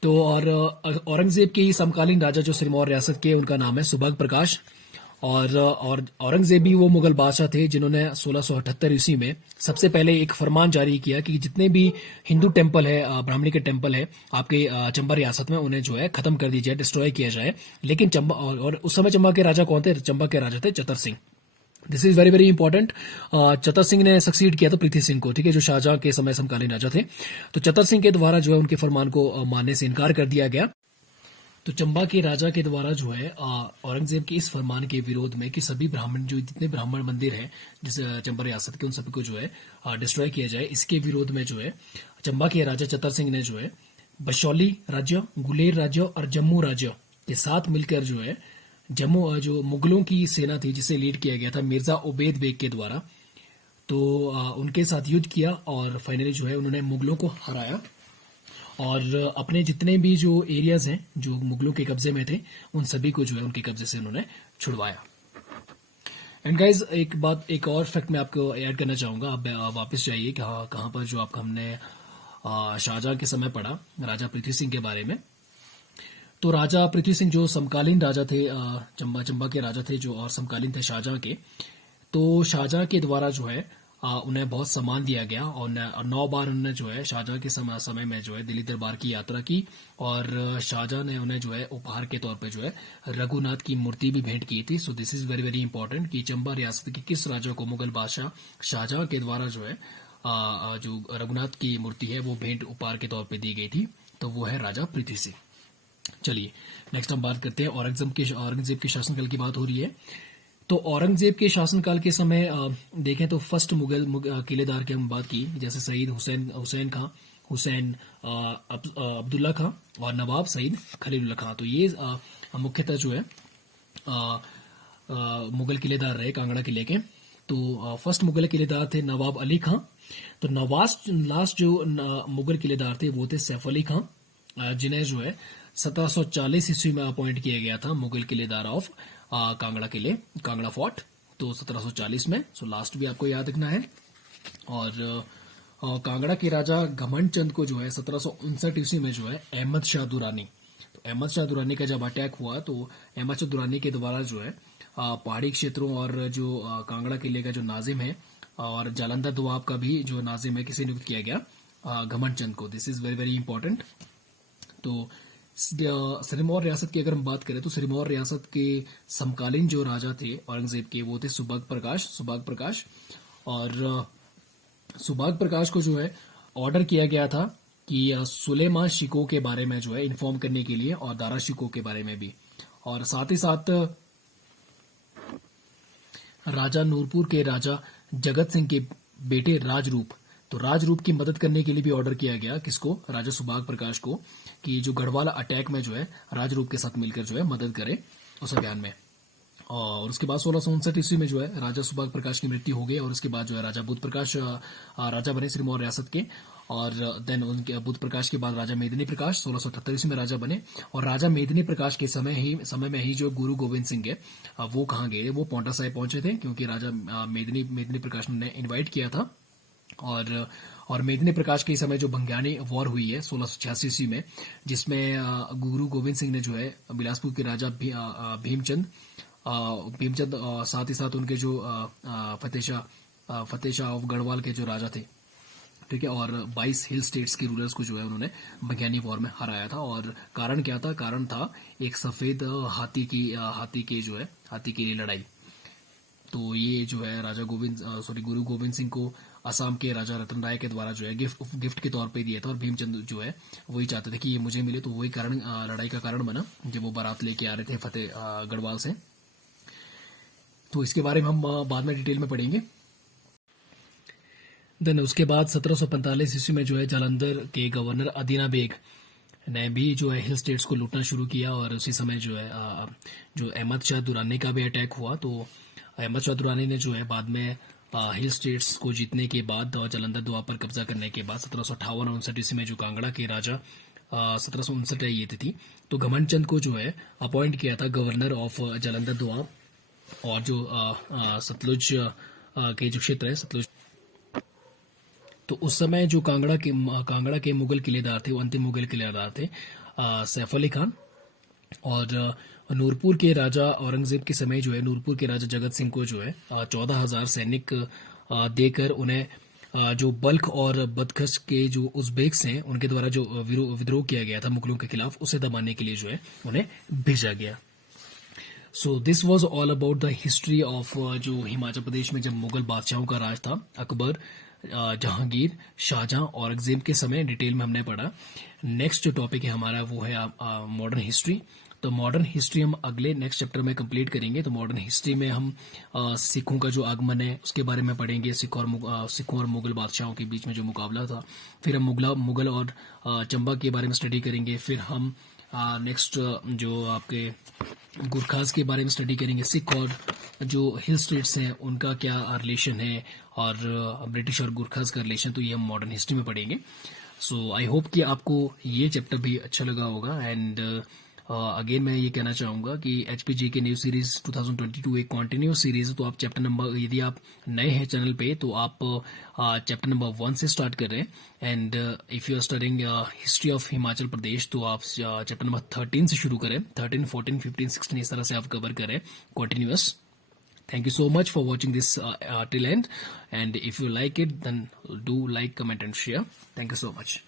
तो और औरंगजेब के ही समकालीन राजा जो सिरमौर रियासत के, उनका नाम है सुबह प्रकाश। और औरंगजेब भी वो मुगल बादशाह थे जिन्होंने 1678 ईस्वी में सबसे पहले एक फरमान जारी किया कि जितने भी हिंदू टेम्पल है, ब्राह्मणी के टेम्पल है आपके चंबा रियासत में, उन्हें जो है खत्म कर दिया जाए, डिस्ट्रॉय किया जाए। लेकिन चंबा, और उस समय चंबा के राजा कौन थे? चंबा के राजा थे Chatar Singh. This is very very important. Chatar Singh ने सक्सीड किया था पृथ्वी सिंह को, ठीक है, जो शाहजहां के समय समकालीन राजा थे। तो चतर सिंह के द्वारा जो है उनके फरमान को मानने से इनकार कर दिया गया। तो चंबा के राजा के द्वारा जो है औरंगजेब के इस फरमान के विरोध में कि सभी ब्राह्मण, जो जितने ब्राह्मण मंदिर हैं जिस चंबा रियासत के, उन सभी को जो है डिस्ट्रॉय किया जाए, इसके विरोध में जो है चंबा के राजा चतर सिंह ने जो है बशौली राज्य, गुलेर राज्य और जम्मू राज्य के साथ मिलकर जो है जम्मू, जो मुगलों की सेना थी जिसे लीड किया गया था मिर्जा उबैद बेग के द्वारा, तो उनके साथ युद्ध किया, और फाइनली जो है उन्होंने मुगलों को हराया, और अपने जितने भी जो एरियाज हैं जो मुगलों के कब्जे में थे, उन सभी को जो है उनके कब्जे से उन्होंने छुड़वाया। एंड गाइज एक और फैक्ट मैं आपको ऐड करना चाहूंगा। आप वापस जाइए कहाँ पर जो आपका हमने शाहजहां के समय पढ़ा राजा पृथ्वी सिंह के बारे में। तो राजा पृथ्वी सिंह जो समकालीन राजा थे, चंबा के राजा थे जो, और समकालीन थे शाहजहां के। तो शाहजहां के द्वारा जो है उन्हें बहुत सम्मान दिया गया और 9 बार उन्होंने जो है शाहजहां के समय में जो है दिल्ली दरबार की यात्रा की और शाहजहां ने उन्हें जो है उपहार के तौर पे जो है रघुनाथ की मूर्ति भी भेंट की थी। सो this is very very important कि चंबा रियासत के किस राजा को मुगल बादशाह शाहजहां के द्वारा जो है जो रघुनाथ की मूर्ति है वो भेंट उपहार के तौर पे दी गई थी, तो वो है राजा पृथ्वी सिंह। चलिए नेक्स्ट हम बात करते हैं औरंगजेब के शासनकाल की बात हो रही है। तो औरंगजेब के शासनकाल के समय देखें तो फर्स्ट किलेदार की हम बात की, जैसे सईद हुसैन खां, हुसैन अब्दुल्ला खां और नवाब सईद खलीलुल्लाह खां। तो ये मुख्यतः जो है मुगल किलेदार रहे कांगड़ा किले के। तो फर्स्ट मुगल किलेदार थे नवाब अली खां। तो लास्ट जो मुगल किलेदार थे वो थे सैफ अली खां, जिन्हें जो है 1740 ईस्वी में अपॉइंट किया गया था मुगल किलेदार ऑफ कांगड़ा फोर्ट। तो 1740 में। सो लास्ट भी आपको याद रखना है। और कांगड़ा के राजा घमंड चंद को जो है 1759 ईस्वी में जो है अहमद शाह दुरानी, तो अहमद शाह दुरानी का जब अटैक हुआ तो अहमद शाह दुरानी के द्वारा जो है पहाड़ी क्षेत्रों और जो कांगड़ा किले का जो नाजिम है और जालंधर दोआब का भी जो नाजिम है किसे नियुक्त किया गया, घमंड चंद को। This is very very important. तो सिरमौर रियासत की अगर हम बात करें तो सिरमौर रियासत के समकालीन जो राजा थे औरंगजेब के वो थे सुबाग प्रकाश। और सुबाग प्रकाश को जो है ऑर्डर किया गया था कि सुलेमा शिको के बारे में जो है इन्फॉर्म करने के लिए और दारा शिको के बारे में भी, और साथ ही साथ राजा नूरपुर के राजा जगत सिंह के बेटे राजरूप, तो राजरूप की मदद करने के लिए भी ऑर्डर किया गया किसको, राजा सुबाग प्रकाश को, कि जो गढ़वाल अटैक में जो है राजरूप के साथ मिलकर जो है मदद करे उस अभियान में। और उसके बाद 1659 ईस्वी में जो है राजा सुबाग प्रकाश की मृत्यु हो गई और उसके बाद जो है राजा बुध प्रकाश राजा बने सिरमौर रियासत के। और देन उनके बुध प्रकाश के बाद राजा मेदिनी प्रकाश 1678 ईस्वी में राजा बने। और राजा मेदिनी प्रकाश के समय में ही जो गुरु गोविंद सिंह है वो कहाँ गए, वो पौंटा साहिब पहुंचे थे, क्योंकि राजा मेदिनी प्रकाश ने इन्वाइट किया था। और मेदिनी प्रकाश के समय जो भंगानी वॉर हुई है 1686 ईस्वी में, जिसमें गुरु गोविंद सिंह ने जो है बिलासपुर के राजा भीमचंद साथ ही साथ उनके जो फतेह शाह ऑफ गढ़वाल के जो राजा थे, ठीक है, और 22 हिल स्टेट्स के रूलर्स को जो है उन्होंने भंगानी वॉर में हराया था। और कारण क्या था, कारण था एक सफेद हाथी की लड़ाई। तो ये जो है गुरु गोविंद सिंह को असम के राजा रतन राय के द्वारा जो है गिफ्ट के तौर पे दिया था और भीमचंद जो है वही चाहते थे कि ये मुझे मिले, तो वही कारण लड़ाई का कारण बना जब वो बारात लेके आ रहे थे फतेह गढ़वाल से। तो इसके बारे में हम बाद में डिटेल में पढ़ेंगे। देन उसके बाद 1745 ईस्वी में जो है जालंधर के गवर्नर अदीना बेग ने भी जो है हिल स्टेट्स को लूटना शुरू किया। और उसी समय जो है जो अहमद शाह दुरानी का भी अटैक हुआ। तो अहमद शाह दुरानी ने जो है बाद में हिल स्टेट्स को जीतने के बाद और जालंधर दोआब पर कब्जा करने के बाद 1758 और 59 ईस्वी में जो कांगड़ा के राजा 1759 ये थी, तो घमंड चंद को जो है अपॉइंट किया था गवर्नर ऑफ जालंधर दोआब। और जो सतलुज के जो क्षेत्र है सतलुज, तो उस समय जो कांगड़ा के मुगल किलेदार थे वो अंतिम मुगल किलेदार थे सैफ अली खान। और नूरपुर के राजा औरंगजेब के समय जो है नूरपुर के राजा जगत सिंह को जो है 14,000 सैनिक देकर उन्हें जो बल्ख और बदखश के जो उज़्बेक्स हैं उनके द्वारा जो विद्रोह किया गया था मुगलों के खिलाफ, उसे दबाने के लिए जो है उन्हें भेजा गया। So this was all about the history of जो हिमाचल प्रदेश में जब मुगल बादशाहों का राज था, अकबर, जहांगीर, शाहजहां, औरंगजेब के समय डिटेल में हमने पढ़ा। नेक्स्ट जो टॉपिक है हमारा वो है मॉडर्न हिस्ट्री। तो मॉडर्न हिस्ट्री हम अगले नेक्स्ट चैप्टर में कंप्लीट करेंगे। तो मॉडर्न हिस्ट्री में हम सिखों का जो आगमन है उसके बारे में पढ़ेंगे, सिखों और मुगल बादशाहों के बीच में जो मुकाबला था। फिर हम मुगल और चंबा के बारे में स्टडी करेंगे। फिर हम नेक्स्ट जो आपके गुरखाज के बारे में स्टडी करेंगे, सिख और जो हिल स्टेट्स हैं उनका क्या रिलेशन है और ब्रिटिश और गुरखाज का रिलेशन, तो ये हम मॉडर्न हिस्ट्री में पढ़ेंगे। सो आई होप कि आपको ये चैप्टर भी अच्छा लगा होगा। एंड अगेन मैं ये कहना चाहूँगा कि HPG के न्यू सीरीज 2022 एक कॉन्टिन्यूस सीरीज है। तो आप चैप्टर नंबर, यदि आप नए हैं चैनल पे तो आप चैप्टर नंबर 1 से स्टार्ट कर रहे हैं। And if you are studying history of Himachal Pradesh तो आप चैप्टर नंबर 13 से शुरू करें, 13, 14, 15, 16 इस तरह से आप कवर करें continuous. Thank you so much for watching this till end. And if you like it, then do like, comment, and share. Thank you so much.